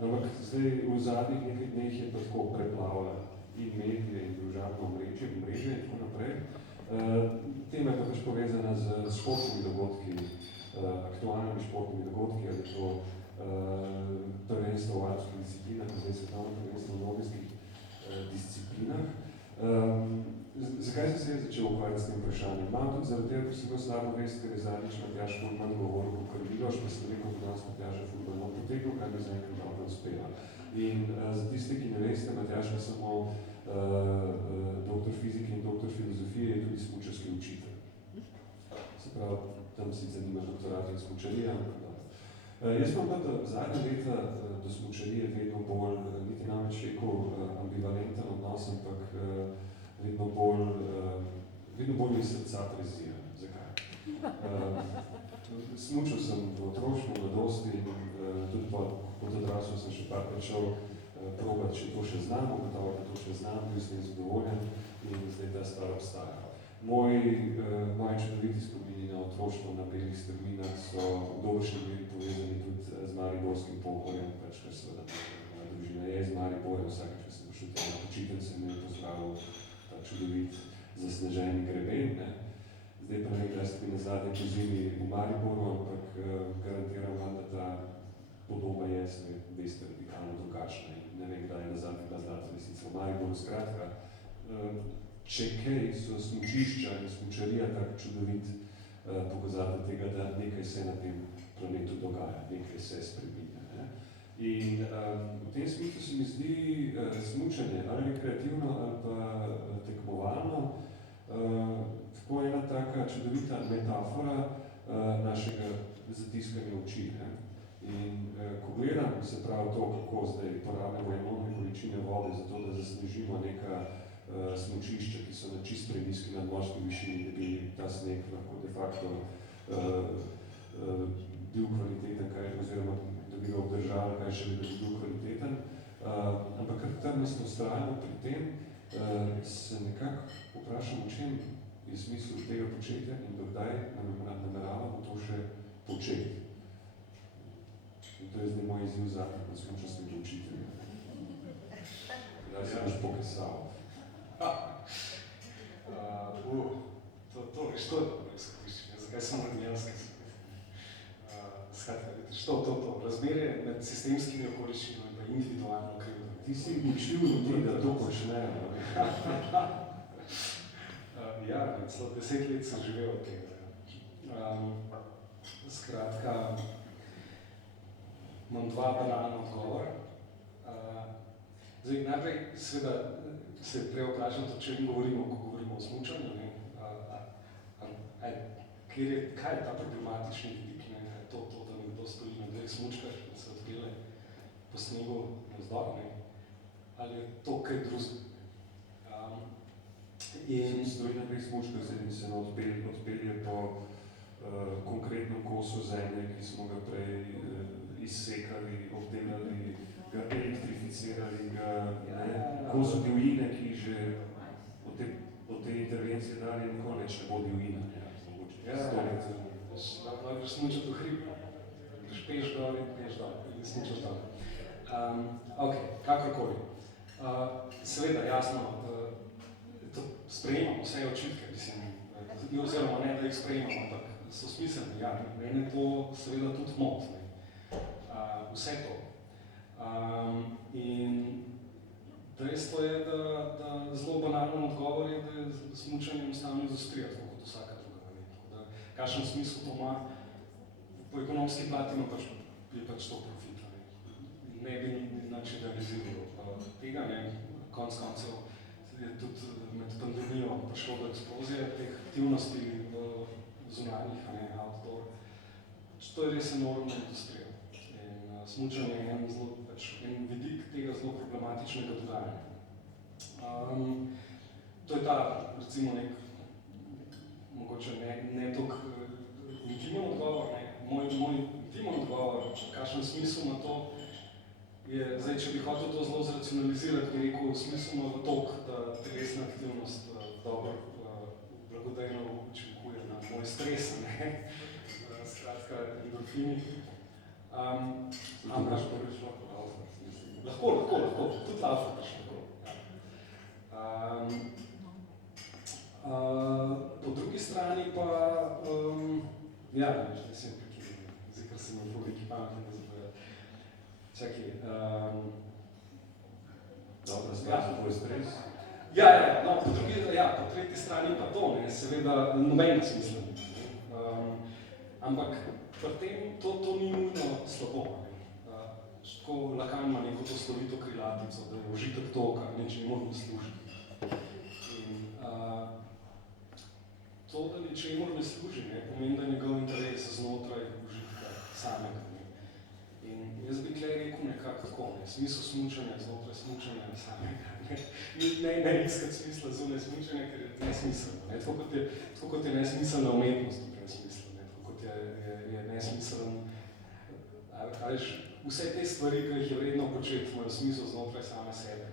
ampak zdaj v zadnjih nekaj dneh je pa tako preplavila in medije in družabno mreže in tako naprej. Tema je pa pač povezana z športnimi dogodki, aktualnimi športnimi dogodki, ali to prvenstvo v alpskih disciplinah, zdaj svetovno prvenstvo v nordijskih disciplinah. Zakaj sem se jaz začel ukvarjati s tem vprašanjem? Imam tudi zaradi tega, ker sem imel slabo vest, ker je zadnjič Matjaž Furman govoril po Krmiloš, pa sem rekel, da nas Matjaža Furmanov potegnil, kaj mi zaenkrat dobro uspela. In za tiste, ki ne veste, Matjaž je samo doktor fizike in doktor filozofije, je tudi smučarski učitelj. Se pravi, tam sicer nima doktorata in smučarija, ampak da. Jaz imam pa zadnja leta do smučarije vedno bolj, niti namreč rekel, ambivalenten odnos, ampak vedno bolj iz srca prezira. Zakaj? Smučal sem v otroštvu, v mladosti in tudi pod odraslu sem še parkrat šel probati, če to še znam, ugotovil, da to še znam, bil sem zadovoljen in zdaj ta stvar obstaja. Moji čudoviti spomini na otroštvo na belih strminah so v dobršni meri povezani tudi z mariborskim pohorjem, pač kar seveda moja družina je iz Mariborja, vsakeč, ko sem šel tam na počitelj, sem me pozdravil ta čudovit zasneženi greben. Zdaj pa ne kdaj ste na zadnje po zimi v Mariboru, ampak garantiram vam, da ta podoba je, veste, radikalno drugačna in ne vem, kdaj je na zadnje bila Zlata lisica v Mariboru. Skratka, če kaj so smučišča in smučarija tak čudovit pokazatelj tega, da nekaj se na tem planetu dogaja, nekaj se spreminja. Ne? In v tem smislu se mi zdi smučanje ali rekreativno ali pa tekmovalno tako ena taka čudovita metafora našega zatiskanja oči. Ne? In ko gledam, se pravi to, kako zdaj porabljamo enormne količine vode za to, da zasnežimo neka smučišča, ki so na čist prenizki nadmorski višini, da bi ta sneg lahko de facto bil kvaliteten, oziroma da bi ga obdržali, kaj še bi bil kvaliteten. Ampak kar trmastno vztrajamo pri tem, se nekako vprašam, o čem je smisel tega početja in dokdaj nameravamo to še početi. In to je zdaj moj izziv za smučarskega učitelja. Kdaj se boš pokasal? To je dobro izhodišče, zakaj sem radijanski svet. Skratka, to, razmerje med sistemskimi okoliščinami in pa individualno krivdo. Ti si učil ljudi, da to počnejo. Ja, celo 10 let sem živel od tega. Skratka, imam dva banalna odgovora. Zdaj, najprej, seveda, se prej vprašam, o čem govorimo, ko govorimo o smučanju. Kaj je ta problematični vidik? To, da nekdo stoji na dveh smučkah in se odpele po snegu navzdol, ali je to kaj drugega? In stoji na dveh smučkah in se odpelje po konkretnem kosu zemlje, ki smo ga prej izsekali, obdelali, ga elektrificirali, kosu divjine, ki že od te intervencije dalje nikoli več ne bo divjina. Lahko greš smučati v hrib, greš peš dol in peš dol, in smučaš dol. Ok, kakorkoli. Seveda, jasno, sprejemam vse očitke, oziroma ne, da jih sprejemam, ampak so smiselni. Ja, mene to seveda tudi mot. Vse to. In dejstvo je, da zelo banalen odgovor je, da je smučanje enostavno izostrija, tako kot vsaka druga. Kakšen smisel to ima? Po ekonomski plati je pač to profit. Ne bi nič idealiziral tega. Konec koncev je tudi med pandemijo prišlo do eksplozije teh aktivnosti zunanjih, outdoor. To je res enormna industrija. In smučanje je en vidik tega zelo problematičnega dogajanja. To je ta, recimo, mogoče ne toliko intimen odgovor, moj intimen odgovor, kakšen smisel ima to, je, zdaj, če bi hotel to zelo zracionalizirati, bi rekel, smisel ima v toliko, da telesna aktivnost dobro, blagodejno učinkuje na moj stres, skratka, endorfini. Ampak to bi šlo po alfa? Lahko, tudi alfa bi šlo. Po drugi strani pa, ja, ne sem prekinil, zdaj, ker sem v veliki pameti ne zapovedal. Čakaj. Dobro, zdaj za tvoj stres? Ja, no, po tretji strani pa to, seveda nobena smisla. Ampak pri tem to ni nujno slabo. Tako Lacan ima neko to slovito krilatico, da je užitek to, kar ničemur ne služi. To, da ničemur ne služi, pomeni, da je njegov interes znotraj užitka samega. In jaz bi tukaj rekel nekako tako, smisel smučanja znotraj smučanja samega. Ne iskati smisla zunaj smučanja, ker je nesmiselno. Tako kot je nesmiselna umetnost v tem smislu, tako kot je nesmiselno. Vse te stvari, ki jih je vredno početi, imajo smisel znotraj same sebe.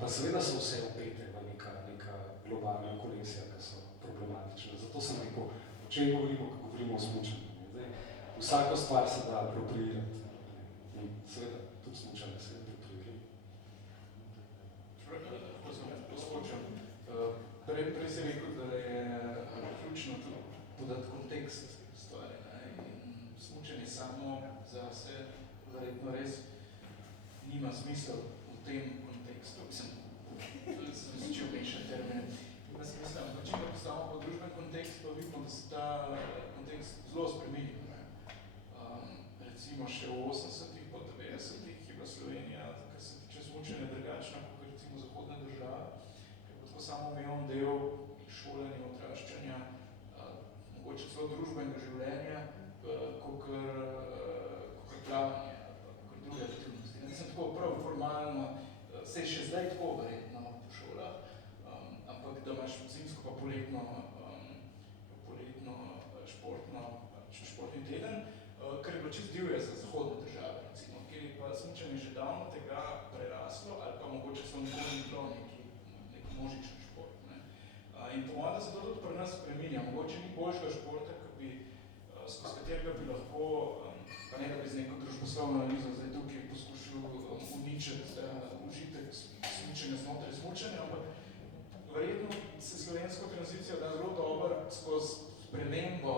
Pa seveda so vse opete v neka globalna kolesija, ki so problematične. Zato sem rekel, o čem govorimo, ko govorimo o smučanju. Vsako stvar se da apropriirati. Seveda, tudi smučanje se da apropriirati. Ko sem poskočil, prej si rekel, da je kontekst stvari. In smučanje samo za se verjetno res nima smisla v tem kontekstu. Mislim, sem začel mešati termine. Ima smisla, ampak če ga postavimo v družben kontekst, pa vidimo, da se ta kontekst zelo spremenil. Recimo še v 80-ih, po 90-ih je bila Slovenija, kar se tiče smučanja, drugačna kot recimo zahodne države, ker bo tako samoomejen del šolanja, odraščanja, mogoče celo družbenega življenja, kakor plavanje, kakor druge aktivnosti. Nisem tako prav formalno, saj še zdaj tako verjetno po šolah, ampak da imaš zimsko pa poletno športni teden, kar je bilo čisto divje za zahodne države, recimo, kjer je pa smučanje že davno tega preraslo, ali pa mogoče so nikoli ni bilo neki množičen šport. Ne. In po mojem, da se to tudi pri nas spreminja. Mogoče ni boljšega športa, skozi katerega bi lahko, pa ne da bi z neko družboslovno analizo zdaj tukaj poskušal uničiti užitek smučanja znotraj smučanja, ampak verjetno se slovensko tranzicijo da zelo dobro skozi spremembo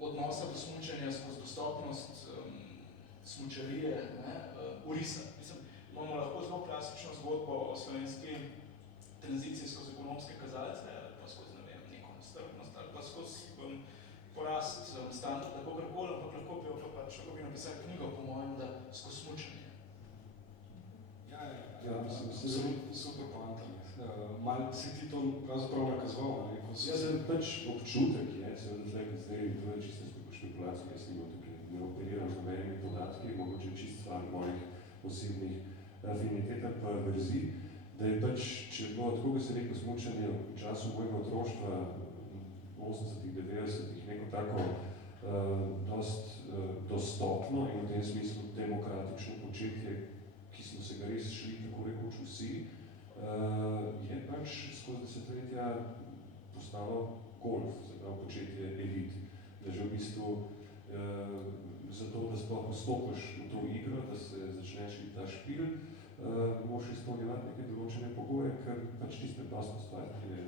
odnosa do smučanja, skozi dostopnost smučarije, urisa. Mislim, imamo lahko zelo klasično zgodbo o slovenski tranziciji skozi ekonomske kazalce, ali pa skozi, ne vem, neko nastrpnost, ali pa skozi porast standarda, kakorkoli, ampak lahko bi jo pa pač, lahko bi napisali knjigo, po mojem, da skozi smučanje. Ja, mislim, super poanta. Malo si ti to pravzaprav nakazoval, ali ko si... Ja, pač občutek je, seveda zdaj to je čisto špekulacija, jaz nimam tukaj, ne operiram z nobenimi podatki, mogoče čisto stvar mojih osebnih afinitet ali pa verzij, da je pač, če bilo tako, ko se rekel smučanje v času mojega otroštva, 80-ih, 90-ih, neko tako dost dostopno in v tem smislu demokratično početje, ki smo se ga res šli tako rekoč vsi, je pač skozi desetletja postalo golf, zaprav početje elit. Da že v bistvu zato, da sploh vstopiš v to igro, da se začneš ta špil, moraš izpolnjevati neke določene pogoje, ker pač tiste preprosto stvar, ki je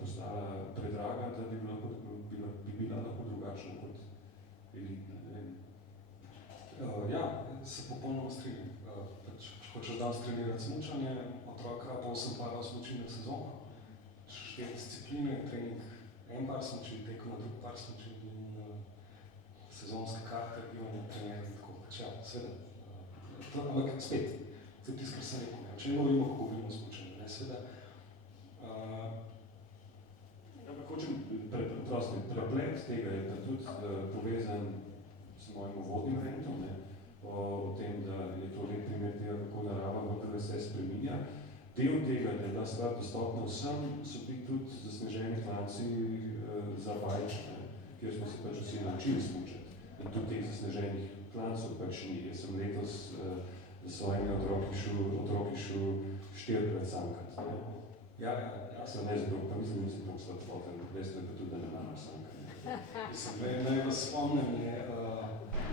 postala predraga, da bi bila lahko drugačna kot elitna. Ja, se popolnoma strinjam. Če hočeš danes trenirati smučanje, otroka pa 8 parov smuči na sezono, 4 discipline, trening en par smuči, teko na drug par smuči in sezonske karte, bivanje, trenirati tako. Ja, seveda. Ampak spet, to je tisto, kar sem rekel. Če ne govorimo, kako govorimo o smučanju, ne, seveda. Ampak hočem, preplet tega je pa tudi povezan s mojim uvodnim rentom, o tem, da je to lep primer tega, kako narava vendarle se spreminja. Del tega, da je ta stvar dostopna vsem, so bili tudi zasneženi klanci za vajčne, kjer smo se pač vsi naučili smučati. In tudi teh zasneženih klancov pač ni. Jaz sem letos s svojimi otroki šel 4-krat sankat. Ja. Sem ne zato, pa mislim, da nisem tako sladkoten, dejstvo je pa tudi, da ne imam sankanja. Mislim, naj vas spomnim,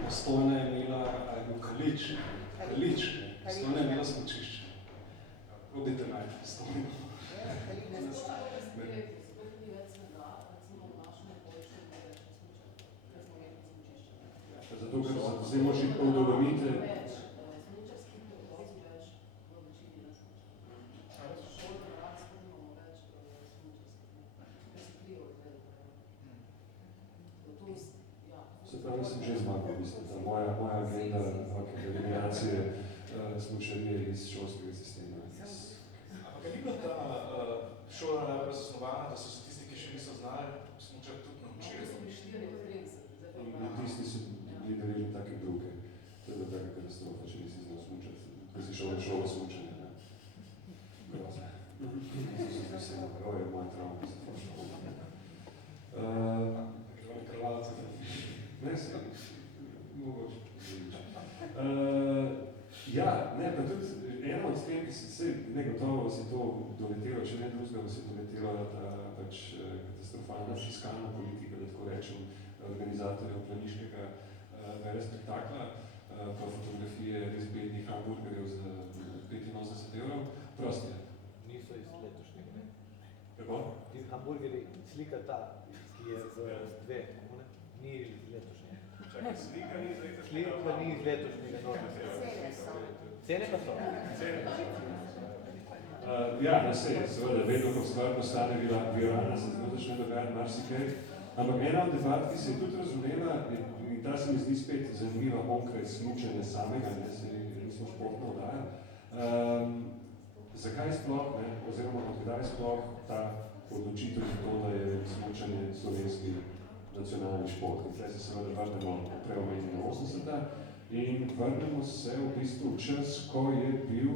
Postojna je imela, ali je bil Kalič, Postojna je imela smučišče. Probite najti Postojno. Zato, ker zdaj moraš iti pa v Dolomite. Se pravi, sem že zmagal, v bistvu. Moja agenda eliminacije smučarije iz šolskega sistema. Ampak ni bila ta šola najbolj zasnovana, da so se tisti, ki še niso znali smučati, tudi naučili? Tisti so bili deležni take bruke. To je bila taka katastrofa, če nisi znal smučati. Ko si šel na šolo smučanja, ne? Grozne. Zdaj se je moj travm, ki se to šlo. Krvalce. Ne, se mogoče. Ja, ne, pa tudi eno od tem, ki se negotovo si to doletelo, če ne drugega, si doletela ta pač katastrofalna fiskalna politika, da tako rečem, organizatorjev planiškega spektakla, pa fotografije res bednih hamburgerjev za 85 evrov. Prosti je. Niso iz letošnjega, ne? Kako? Ti hamburgeri, slika ta, ki je v dve komune, ni letošnje. Čakaj, slika ni zdaj kakšnega? Slika ni iz letošnjega noča. Cene pa so. Ja, ne se, seveda, vedno, ko stvar postane viralna, se zelo začne dogajati marsikaj. Ampak ena od debat, ki se je tudi razumela, in ta se mi zdi spet zanimiva onkraj smučanja samega, ne, se nismo športno oddaja. Zakaj sploh, ne, oziroma odkdaj sploh ta odločitev za to, da je smučanje slovenski nacionalni šport? In tukaj se seveda vrnemo preomenjeno 80-ta in vrnemo se v bistvu v čas, ko je bil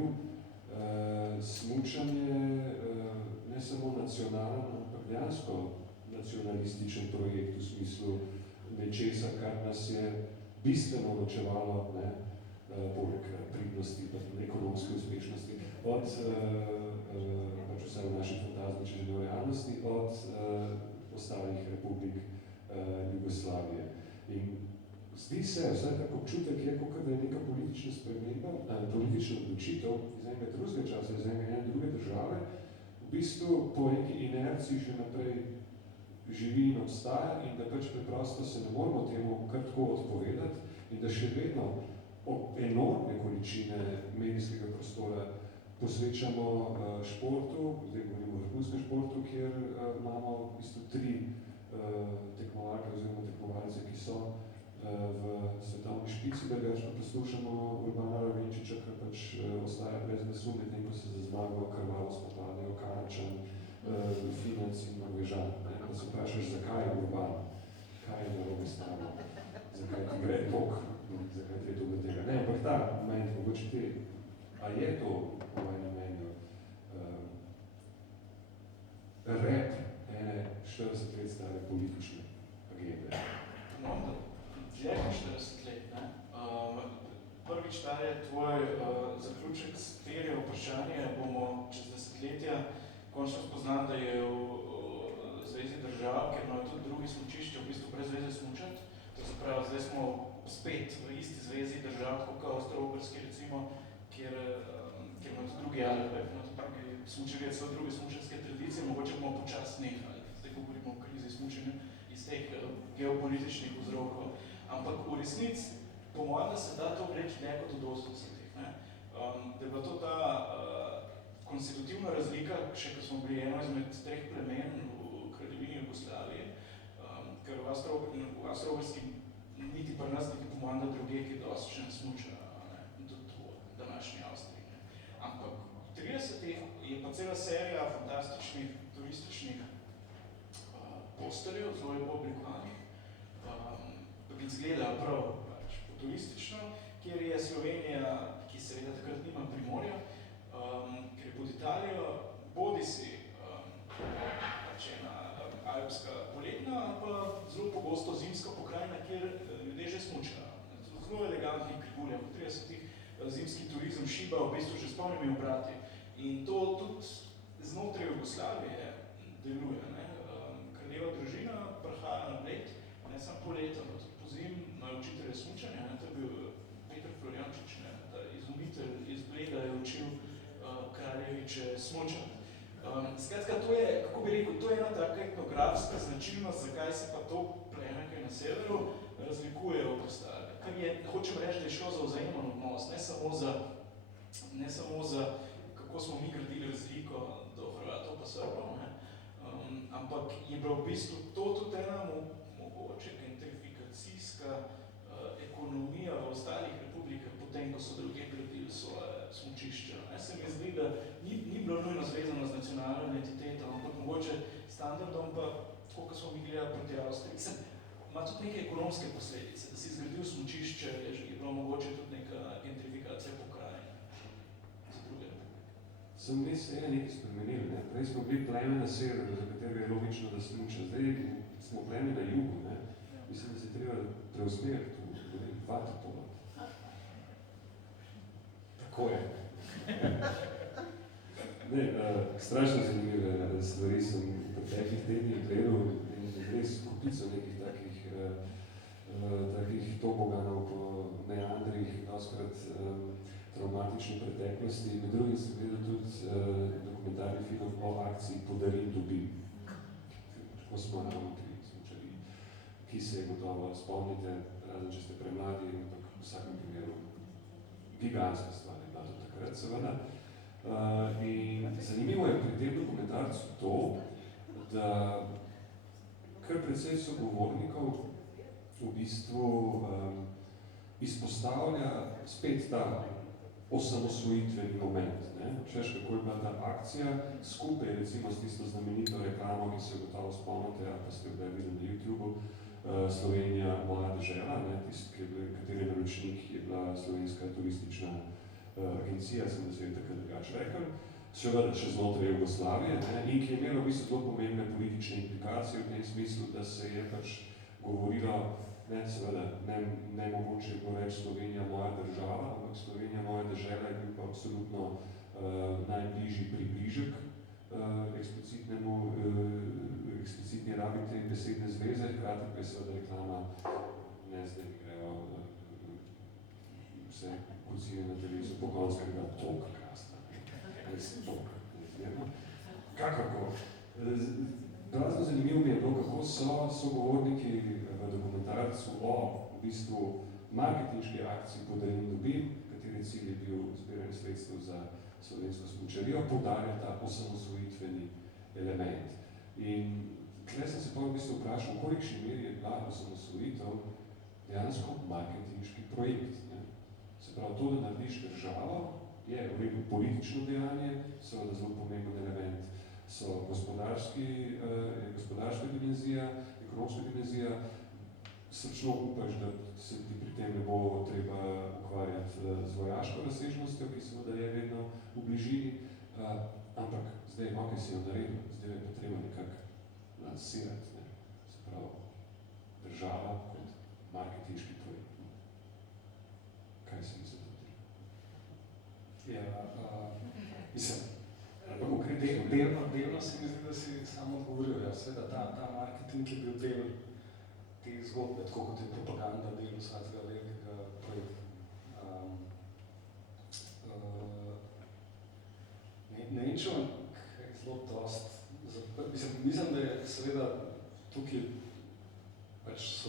smučanje ne samo nacionalen, ampak dejansko nacionalističen projekt v smislu nečesa, kar nas je bistveno ločevalo, ne, poleg pridnosti in ekonomske uspešnosti, od, pač vsaj v naši fantazmi, če že v realnosti, od ostalih republik Jugoslavije. In zdi se, vsaj tako občutek je, kot da je neka politična sprememba, politična odločitev iz enega drugega časa, iz ene druge države, v bistvu po neki inerciji še naprej živi in obstaja in da pač preprosto se ne moramo temu kar tako odpovedati in da še vedno enormne količine medijskega prostora posvečamo športu, zdaj govorimo o vrhunskem športu, kjer imamo v bistvu 3 tekmovalke oziroma tekmovalce, ki so v svetovni špici, da več pa poslušamo Urbana Ravenčiča, ki pač ostaja brez glasu, medtem ko se za zmago krvavo spopadajo Karačan, Finac in Norvežan. Da se vprašaš, zakaj je Urban, kaj je narobe stano, zakaj ti gre tok, zakaj ti je to do tega. Ne, ampak ta moment, mogoče te, a je to po mojem mnenju rep ene 40 let stare politične agende? Dlje kot 40 let, ne? Prvič ta je tvoj zaključek terja vprašanje, bomo čez desetletja končno spoznali, da je v Zvezi držav, ker imajo tudi drugi smučišče, v bistvu brez zveze smučati. To se pravi, zdaj smo spet v isti Zvezi držav, tako kot Avstro-Ogrski recimo, kjer imajo tudi drugi ALB, smučarje so druge smučarske tradicije, mogoče bomo počas nehali. Zdaj govorimo o krizi smučanja iz teh geopolitičnih vzrokov. Ampak v resnici, po mojem, da se da to vleči dlje kot od 80-ih. Da je bila to ta konstitutivna razlika, še ko smo bili eno izmed 3 plemen v kraljevini Jugoslavije, ker v Avstro-Ogrski niti pri nas, niti po mojem, da druge, ki dosti še ne smuča, tudi v današnji Avstriji. Ampak v 30-ih je pa cela serija fantastičnih turističnih posterjev, zelo lepo oblikovanih, ki izgledajo prav futuristično, kjer je Slovenija, ki seveda takrat nima primorja, ker je pod Italijo, bodisi pač ena alpska poletna, pa zelo pogosto zimska pokrajina, kjer ljudje že smučajo. Zelo elegantnih krivuljev, v 30-ih zimski turizem šiba v bistvu že s polnimi obrati. In to tudi znotraj Jugoslavije deluje. Kraljeva družina prihaja na Bled, ne samo po leto, ampak tudi po zim, imajo učitelje smučanja, to je bil Peter Florjančič, ta izumitelj iz Bleda je učil Kraljeviče smučati. Skratka, to je, kako bi rekel, to je ena taka etnografska značilnost, zakaj se pa to pleme, ki je na severu, razlikuje od ostalih. Kar je, hočem reči, da je šlo za vzajemen odnos, ne samo za kako smo mi gradili razliko do Hrvatov pa Srbov, ampak je bila v bistvu to tudi ena mogoče gentrifikacijska ekonomija v ostalih republikah, potem, ko so druge gradili svoje smučišča. Se mi zdi, da ni bilo nujno zvezano z nacionalno identiteto, ampak mogoče standardom pa, tako kot smo mi gledali proti Avstriji, ima tudi neke ekonomske posledice, da si zgradil smučišče, je bilo mogoče tudi neka gentrifikacija pokrajine za druge republike. Sem res nekaj spremenili, ne? Prej smo bili pleme na severu, za katerega je logično, da smuča. Zdaj smo pleme na jugu, ne? Mislim, da se treba preusmeriti v vaterpolo. Tako je. Ne, strašno zanimive stvari sem v preteklih tednih gledal in res kupico nekih takih toboganov po meandrih, doskrat traumatične preteklosti. Med drugim sem gledal tudi dokumentarni film o akciji Podarim, dobim. Tako smo navotri ki se je gotovo spomnite, razen če ste premladi, ampak v vsakem primeru gigantska stvar je bila do takrat, seveda. In zanimivo je pri tem dokumentarcu to, da kar precej sogovornikov v bistvu izpostavlja spet ta osamosvojitveni moment. Češ, kako je bila ta akcija skupaj recimo s tisto znamenito reklamo, ki se jo gotovo spomnite, ali pa ste jo videli na YouTubeu, Slovenija, moja dežela, kateri naročnik je bila Slovenska turistična agencija, sem da se je takrat drugače rekel, seveda še znotraj Jugoslavije, in ki je imela v bistvu zelo pomembne politične implikacije v tem smislu, da se je pač govorilo, seveda, ne mogoče je bilo reči Slovenija moja država, ampak Slovenija moja dežela je bil pa absolutno najbližji približek eksplicitni rabi te besedne zveze, hkrati pa je seveda reklama, ne zdaj mi grejo vse kucine na televizu po koncu, ker ga tok krasna, res tok, nezmerno. Kakorko, razno zanimivo mi je bilo, kako so sogovorniki v dokumentarcu o v bistvu marketinški akciji Podarim dobim, kateri cilj je bil zbiranje sredstev za slovensko smučarijo, poudarja ta osamosvojitveni element. In tukaj sem se pa v bistvu vprašal, v kolikšni meri je bila osamosvojitev dejansko marketinški projekt. Se pravi, to, da narediš državo, je v redu politično dejanje, seveda zelo pomemben element so gospodarska dimenzija, ekonomska dimenzija. Srčno upaš, da se ti pri tem ne bo treba ukvarjati z vojaško razsežnostjo, ki seveda je vedno v bližini, ampak zdaj kaj si jo naredil, zdaj je pa treba nekako lansirati, se pravi, država kot marketinški projekt. Kaj si mislite o tem? Ja, mislim, delno se mi zdi, da si samo odgovoril, ja, seveda ta marketing je bil del te zgodbe, tako kot je propaganda del vsakega velikega projekta. Ne vem, če vam kaj zelo dost, mislim, da je seveda tukaj pač so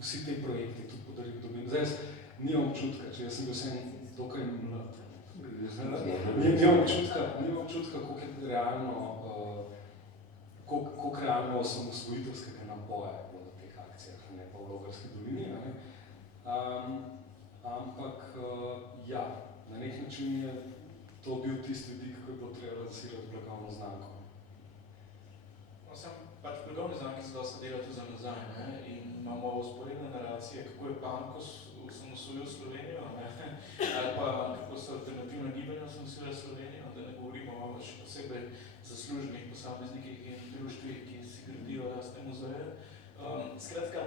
vsi te projekti tudi Podarim dobim. Zdaj jaz nimam občutka, če jaz sem bil vsem dokaj mlad. Nimam občutka, koliko je realno, koliko realno osamosvojiteljskega naboja je bilo na teh akcijah, ne pa v Logarski dolini, ne. Ampak, ja, na nek način je to bil tisti vidik, ko je bilo treba lansirati blagovno znamko. Pač blagovne znamke se dosta dela tudi za nazaj, ne? In imamo usporedne naracije, kako je Pankos osamosvojil Slovenijo, ne? Ali pa kako so alternativne gibanja osamosvojile Slovenijo, da ne govorimo o še posebej zaslužnih posameznikih in društvih, ki si gradijo lastne muzeje. Skratka,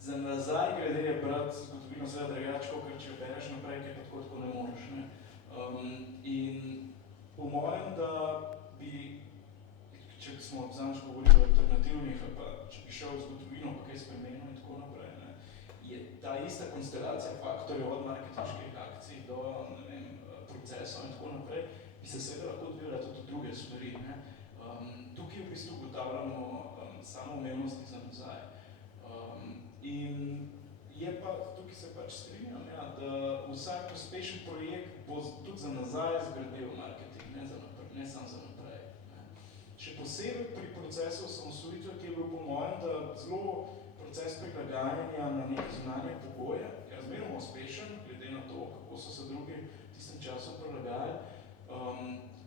za nazaj glede je brati zgodovino seveda drugače, ker če jo bereš naprej, kaj pa tako ne moreš, ne? In po mojem, da bi, če smo zadnjič govorili o alternativnih, ali pa če bi šel v zgodovino, pa kaj spremenil in tako naprej, ne, je ta ista konstelacija faktorjev od marketinških akcij do, ne vem, procesov in tako naprej, bi se seveda lahko odvijala tudi druge stvari, ne. Tukaj v bistvu ugotavljamo samoumevnosti za nazaj. In je pa, tukaj se pač strinjam, ja, da vsak uspešen projekt bo tudi za nazaj zgradil marketing, ne samo za naprej. Še posebej pri procesu osamosvojitve, ki je bil po mojem, da zelo proces prilagajanja na neke zunanje pogoje, je razmeroma uspešen, glede na to, kako so se drugi v tistem času prilagajali.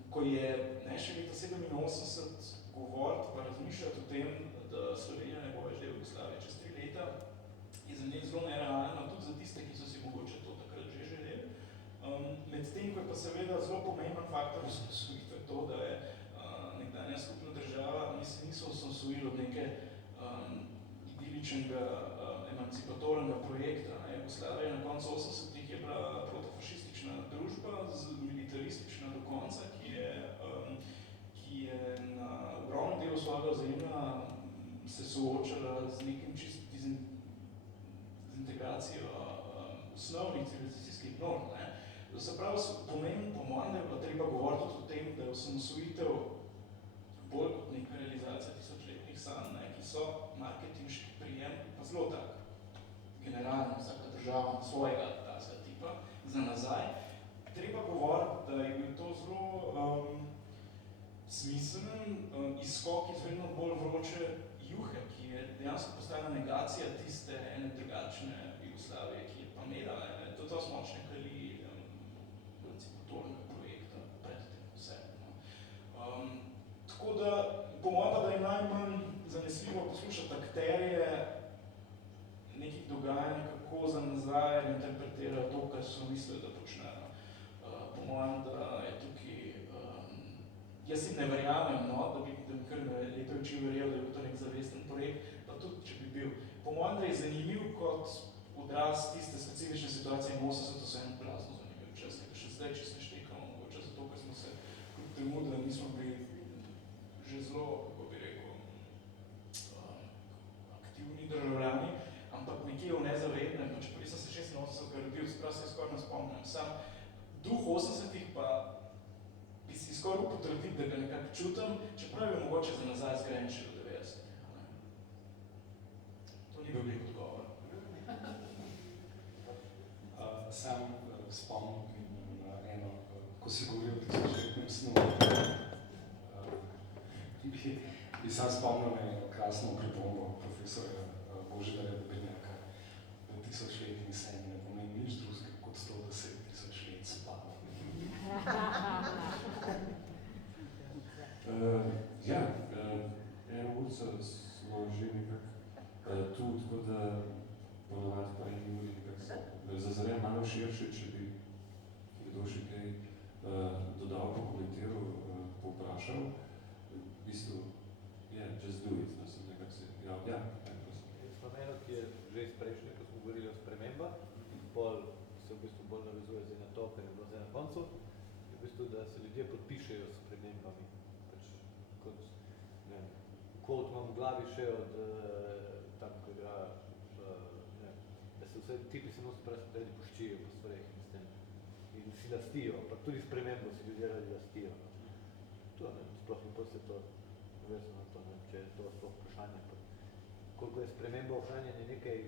Ko je še leta 87 govoriti pa razmišljati o tem, da Slovenija ne bo več del Jugoslavije čez 3 leta, je za njih zelo nerealno, tudi za tiste, ki so si mogoče to takrat že želeli. Medtem, ko je pa seveda zelo pomemben faktor osamosvojitve to, da je nekdanja skupna država, niso osamosvojili od neke idiličnega emancipatornega projekta. Jugoslavija na koncu 80-ih je bila protofašistična družba, militaristična do konca, ki je na ogromnem delu svojega ozemlja se soočala z nekim z integracijo osnovnih civilizacijskih norm. Se pravi, pomembno po mojem, da je bilo treba govoriti tudi o tem, da je osamosvojitev bolj kot neka realizacija tisočletnih sanj, ki so marketinški prijem, pa zelo tak generalno, vsaka država ima svojega takega tipa za nazaj. Treba govoriti, da je bil to zelo smiseln izskok iz vedno bolj vroče juhe, ki je dejansko postala negacija tiste ene drugačne Jugoslavije, ki je pa imela tudi dosti močne kali emancipatornega projekta pred tem vse. Tako da, po mojem pa, da je najmanj zanesljivo poslušati akterje nekih dogajanj, kako za nazaj interpretirajo to, kar so mislili, da počnejo. Po mojem, da je tukaj, jaz si ne verjamem, no, da bi kar Letovič verjel, da je bil to nek zavesten projekt, pa tudi, če bi bil. Po mojem, da je zanimiv kot odraz tiste specifične situacije in 80 so eno blazno zanimiv čas, nekaj še zdaj, če se štekamo, mogoče zato, ker smo se kljub temu, da nismo bili že zelo, kako bi rekel, aktivni državljani, ampak nekje v nezavednem, no, čeprav sem se 86 rodil, sprav se skoraj ne spomnim. Sam duh 80-ih pa bi si skoraj potrditi, da ga nekako čutim, čeprav je mogoče za nazaj zgrajen še do 90-ih. To ni bil nek odgovor. Sam spomnim na eno, ko si govoril o tisočletnem snu, bi sam spomnil na eno krasno pripombo profesorja Božidarja Debelnjaka, da tisočletni sen ne pomeni nič drugega kot 110 000 let spava. Ja, eno urico smo že nekako tu, tako da ponovadi pa eni uri nekako zazrem malo širše, če bi kdo še kaj dodal, pokomentiral, povprašal. V bistvu, just do it, da sem nekako se, Spomenut je že iz prejšnje, ko smo govorili o spremembah, pol se v bistvu bolj navezuje zdaj na to, kar je bilo zdaj na koncu, je v bistvu, da se ljudje podpišejo s spremembami. Pač, kot, ne vem, quote imam v glavi še od tam, ko igra, da se vse tipi samo spredi puščijo po stvareh in s tem. In si lastijo, pa tudi spremembo si ljudje radi lastijo. To, ne, sploh in pol se to navezano na to, ne, če je to sploh vprašanje. Koliko je sprememba ohranjanja nekaj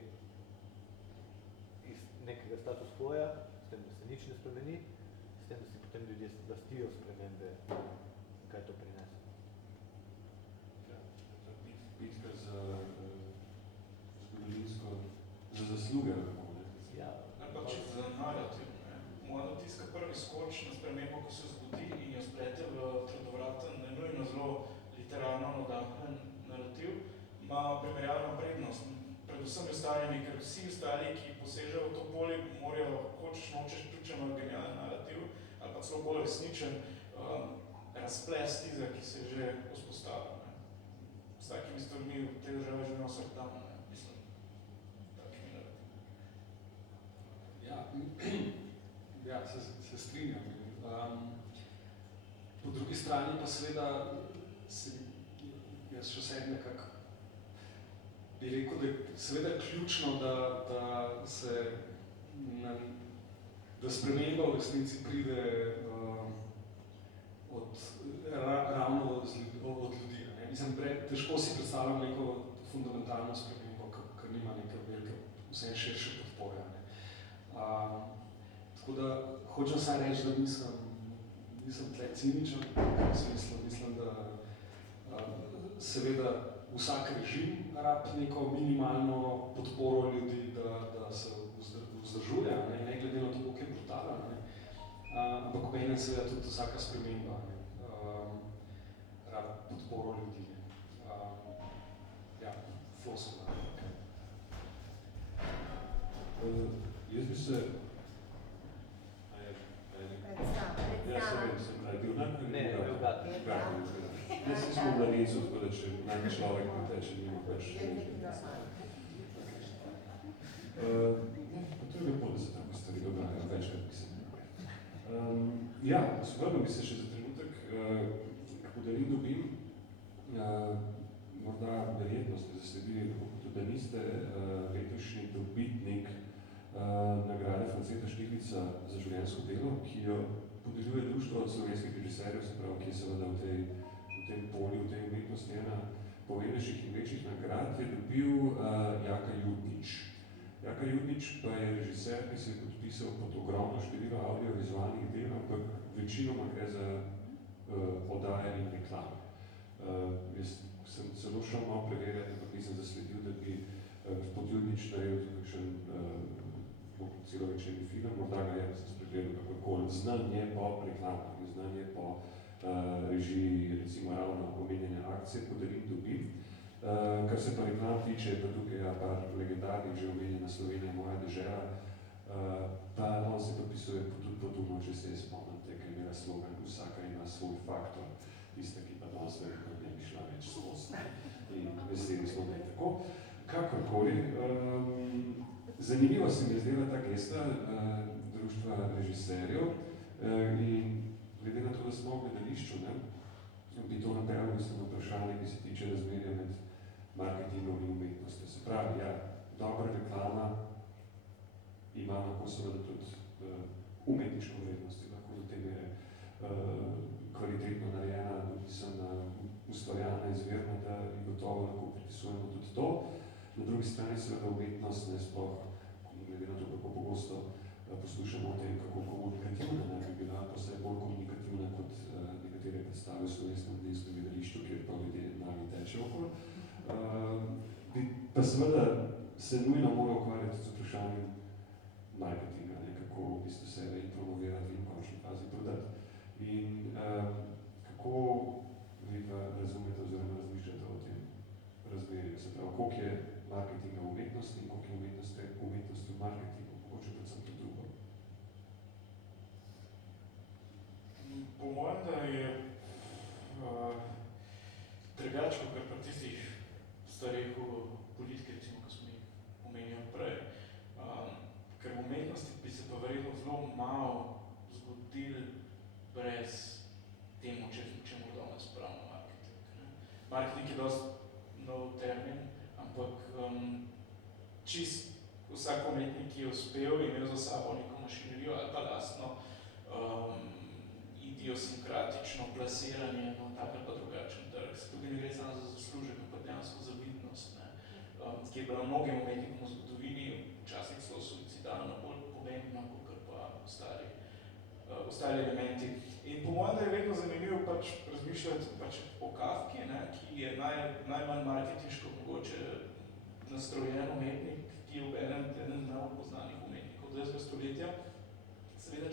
iz nekega status quoja, s tem, da se nič ne spremeni, s tem, da si potem ljudje lastijo spremembe, kaj to prinese. Ja, bitka za zgodovinsko, za zasluge, Ja, ali pa če za narativ, ne. Moja tiska prvi skoč na spremembo, ko se zgodi in jo splete v trdovraten, ne nujno zelo literarno nadahnjen narativ, ima primerjalno prednost, predvsem ostalimi, ker vsi ostali, ki posežejo v to polje, morajo hočeš nočeš pričano genialen narativ, ali pa celo bolj resničen razples tizga, ki se že vzpostavlja. S takimi stvarmi v tej državi živimo vsak dan, mislim, takimi narativi. Ja, se strinjam. Po drugi strani pa seveda jaz še vse nekako bi rekel, da je seveda ključno, da sprememba v resnici pride ravno od ljudi. Ne? Mislim, težko si predstavljam neko fundamentalno spremembo, ker nima neke velike, vsem širše podpore. Tako da hočem samo reči, da nisem tle ciničen, mislim, da seveda vsak režim rab neko minimalno podporo ljudi, da se vzdržuje, ne glede na to, koliko je brutalen, ampak v enem seveda tudi vsaka sprememba rab podporo ljudi. Ja, floskula. Jaz bi se... sem bil najprej... Ne, je bil Gati. Jaz smo v mladincu, tako da če najbolj človek poteče, nima več. To je lepo, da se tako stvari dogajajo, večkrat mislim. Ja, vrnil bi se še za trenutek, kako da vi dobim, morda verjetno ste zasledili, da niste letošnji dobitnik nagrade Franceta Štiglica za življenjsko delo, ki jo podeljuje Društvo slovenskih režiserjev, se pravi, ki je seveda v tem polju, v tej umetnosti ena pomembnejših in večjih nagrad je dobil Jaka Jutnič. Jaka Jutnič pa je režiser, ki se je podpisal pod ogromno število audiovizualnih del, ampak večinoma gre za oddaje in reklame. Jaz sem celo šel malo preverjati, ampak nisem zasledil, da bi gospod Jutnič naredil tudi kakšen celovečerni film, morda ga je, sem spregledal kakorkoli. Znan je po reklamah in znan je po režiji, recimo ravno omenjene akcije Podarim dobim. Kar se pa reklam tiče, je pa tukaj par legendarnih, že omenjena Slovenija, moja dežela, pa on se podpisuje tudi po Dumo, če se je spomnite, ker je imela slogan, vsaka ima svoj faktor, tista, ki pa danes verjetno ne bi šla več skozi. In veseli smo, da je tako. Kakorkoli, zanimivo se mi je zdela ta gesta Društva režiserjev in glede na to, da smo v gledališču, bi to napravil na vprašanje, ki se tiče razmerja med marketingom in umetnostjo. Se pravi, ja, dobra reklama ima lahko seveda tudi umetniško vrednost, lahko do te mere kvalitetno narejena, dopisana, ustvarjana, izvirna, da ji gotovo lahko pripisujemo tudi to. Na drugi strani seveda umetnost, ne sploh, glede na to, kako pogosto poslušamo o tem, kako komunikativna ne bi bila, pa vse bolj komunikativna kot nekatere predstave v slovenskem mladinskem gledališču, kjer pa ljudje nami teče okoli. Pa seveda se nujno mora ukvarjati z vprašanjem marketinga, kako v bistvu sebe in promovirati in v končni fazi prodati. In kako vi pa razumete oziroma razmišljate o tem razmerju? Se pravi, koliko je marketinga v umetnosti in koliko je umetnosti v marketingu, mogoče predvsem to drugo? Po mojem, da je drugače, kot pri tistih starih politike, recimo, ko smo jih omenjali prej. Ker v umetnosti bi se pa verjetno zelo malo zgodil brez temu, čemu danes pravimo marketing. Marketing je dosti nov termin, ampak čist vsak umetnik, ki je uspel, je imel za sabo neko mašinerijo ali pa lastno idiosinkratično plasiranje na tak ali pa drugačen trg. Tukaj ne gre samo za zaslužek, ampak dejansko za vidnost, ki je bila mnogim umetnikom v zgodovini, včasih celo suicidalno bolj pomembna, kot pa ostali elementi. In po mojem, da je vedno zanimivo razmišljati o Kafki, ki je najmanj marketinško mogoče nastrojen umetnik, ki je eden najbolj poznanih umetnikov 20. stoletja. Seveda,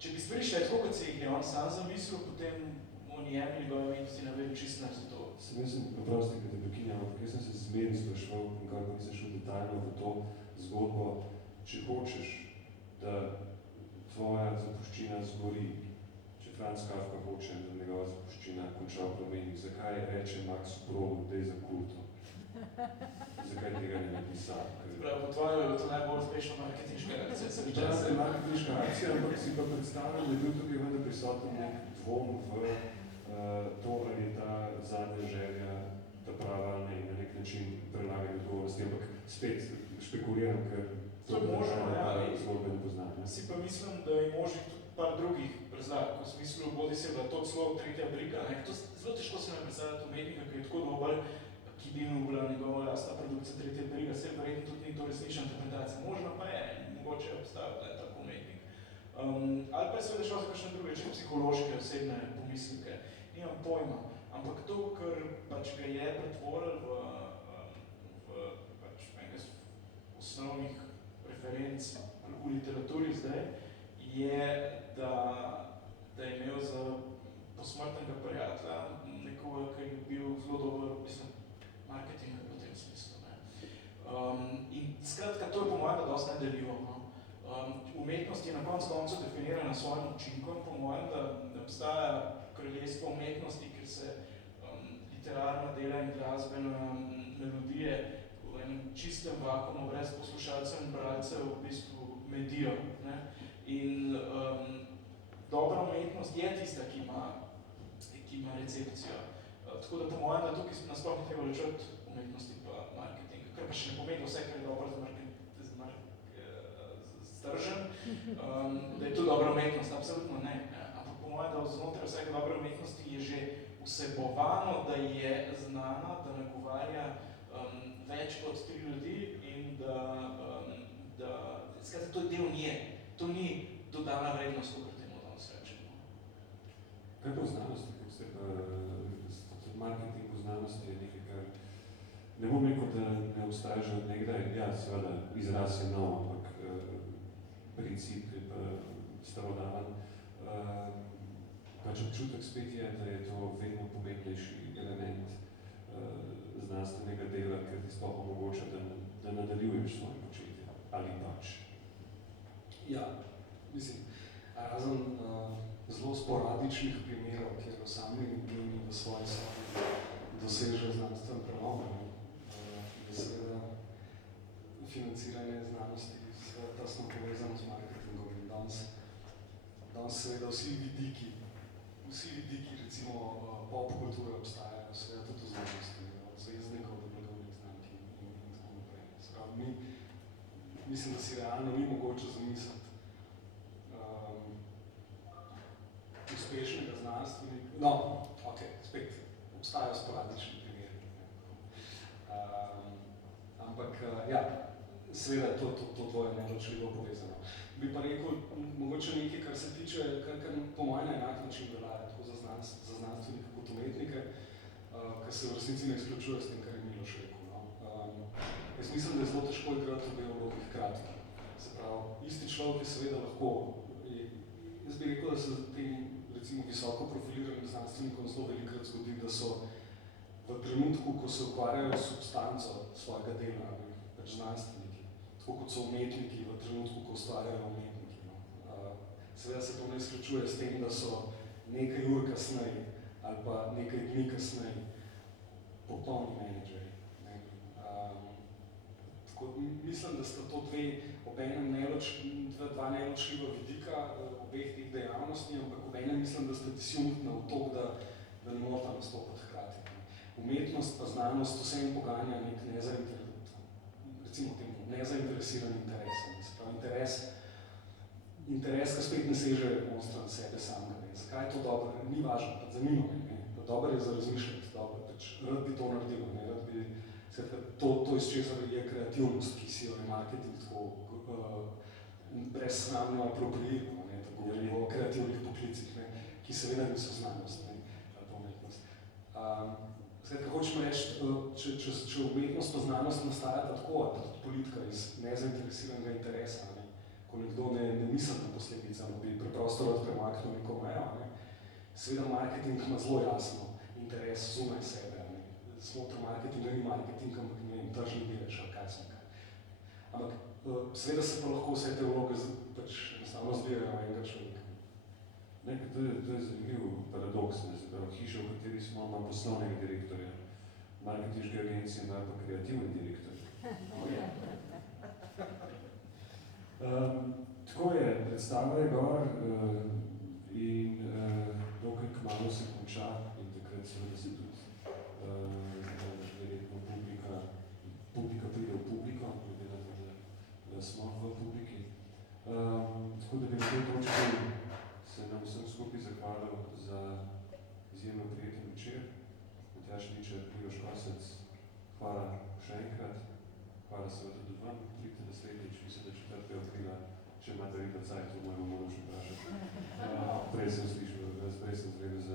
če bi stvari šle tako, kot se jih je on sam zamislil, potem o njem in njegove umetnosti ne vem čisto za to. Sem naprosti, kad te prekinjam, ampak jaz sem se zmeri spraševal, kako nisem šel detaljno v to zgodbo, če hočeš, da tvoja zapuščina zgori, če Franz Kafka hoče, da njegova zapuščina konča v plamenih, zakaj reče Max Brod, da je za kulto? Zakaj tega ne napisal? Prav, po tvoju je to najbolj uspešna marketinška akcija. To je marketinška akcija, ampak si pa predstavljam, da je bil tukaj vendar prisoten nek dvom v to, ali je ta zadnja želja, ta prava ali ne, na nek način prelaganje odgovornosti, ampak spet špekuliram, ker to zgodbe ne poznam. Si pa mislim, da je možnih tudi par drugih razlag, v smislu, bodi se bila to celo tretja briga. Zelo težko se nam predstavljati umetnika, ki je tako dober, ki bi mu bila njegova lastna produkcija tretja briga, se verjetno tudi ni to resnična interpretacija. Možno pa je, mogoče je obstavil tako umetnik. Ali pa je seveda šlo za kakšne druge, če psihološke, osebne pomislike. Nimam pojma, ampak to, kar pač ga je pretvoril v enega osnovnih referenc v literaturi zdaj, je, da je imel za posmrtnega prijatelja nekoga, ki je bil zelo dober, marketing v tem smislu. In skratka, to je po mojem, da dosti nedeljivo. Umetnost je na koncu definirana s svojim učinkom, po mojem, da obstaja kraljestvo umetnosti, kjer se literarna dela in glasbena melodije v enem čistem vakuumu, brez poslušalcev in bralcev v bistvu medijo. In dobra umetnost je tista, ki ima recepcijo. Tako da po mojem, da tukaj nasploh ne treba ločevati umetnosti pa marketinga, kar pa še ne pomeni vse, kar je dobro stržen, da je to dobra umetnost, absolutno ne. Ampak po mojem, da znotraj pri vsaki dobri umetnosti je že vsebovano, da je znana, da nagovarja več kot 3 ljudi in da skratka, to je del nje. To ni dodana vrednost, kot temu danes rečemo. Kaj pa v znanosti, kot ste pa marketing v znanosti je nekaj, kar ne bom rekel, da ne obstaja že od nekdaj, ja, seveda, izraz je nov, ampak princip je pa starodaven. Pač občutek spet je, da je to vedno pomembnejši element znanstvenega dela, ker ti sploh omogoča, da nadaljuješ svoje početje, ali pač. Ja, mislim, razen zelo sporadičnih primerov, kjer osamljeni geni v svoji sobi dosežejo znanstven prelom, je seveda financiranje znanosti tesno povezano z marketingom in danes seveda vsi vidiki, recimo pop kulture obstajajo, seveda tudi v znanosti, od zvezdnikov do blagovnih znamk in tako naprej. Spravi, mislim, da si realno ni mogoče zamisliti uspešnega znanstvenika. No, ok, spet obstajajo sporadični primeri. Ampak, ja, seveda to dvoje neločljivo povezano. Bi pa rekel, mogoče nekaj, kar se tiče, kar po mojem na enak način velja, tako za znanstvenike kot umetnike, kar se v resnici ne izključuje s tem, kar je Miloš rekel. No. Jaz mislim, da je zelo težko igrati obe vlogi hkrati. Se pravi, isti človek je seveda lahko. Jaz bi rekel, da se tem, recimo, visoko profiliranim znanstvenikom zelo velikrat zgodi, da so v trenutku, ko se ukvarjajo s substanco svojega dela, pač znanstveniki, tako kot so umetniki v trenutku, ko ustvarjajo umetniki. No. Seveda se to ne izključuje s tem, da so nekaj ur kasneje ali pa nekaj dni kasneje popolni menedžerji. Ne. Tako, mislim, da sta to dva neločljiva vidika obeh teh dejavnosti, ampak obenem mislim, da sta disjunktna v to, da ne morata nastopati hkrati. Umetnost pa znanost vsem poganja nek nezainteresiran interes. Se pravi, interes, ki spet ne seže onstran sebe samega. Zakaj je to dobro? Ni važno, pa zanima me. Dobro je za razmišljati, dobro, pač rad bi to naredil, ne, rad bi, skratka, to iz česar je kreativnost, ki si jo je marketing tako brezsramno apropriirano, ne, da govorimo o kreativnih poklicih, ne, ki seveda niso znanost, ne, ali pa umetnost. Skratka, hočem reči, če umetnost pa znanost nastajata tako, ali pa tudi politika iz nezainteresiranega interesa, ne, ko nekdo ne misli na posledice, da bi preprosto rad premaknil neko mejo, ne, seveda marketing ima zelo jasno interes zunaj sebe, ne. Smotra marketinga ni marketing, ampak ne vem, tržni delež ali kaj smo kaj. Ampak seveda se pa lahko vse te vloge pač enostavno zbirajo enega človeka. Nekaj, to je zanimiv paradoks, ne, se pravi, hiša, v kateri smo, ima poslovnega direktorja, marketinške agencije ima pa kreativni direktor. Tako je, predstava je gor in dokaj kmalu se konča in takrat seveda se tudi verjetno publika pride v publiko, glede na to, da smo v publiki. Tako da bi na tej točki se nam vsem skupaj zahvalil za izjemno prijeten večer. Matjaž Ličer, Miloš Kosec, hvala še enkrat. Hvala seveda tudi vam, pridite naslednjič, mislim, da 4. aprila, če imate vi pa cajt, to mojo moram še vprašati. Prej sem zvedel za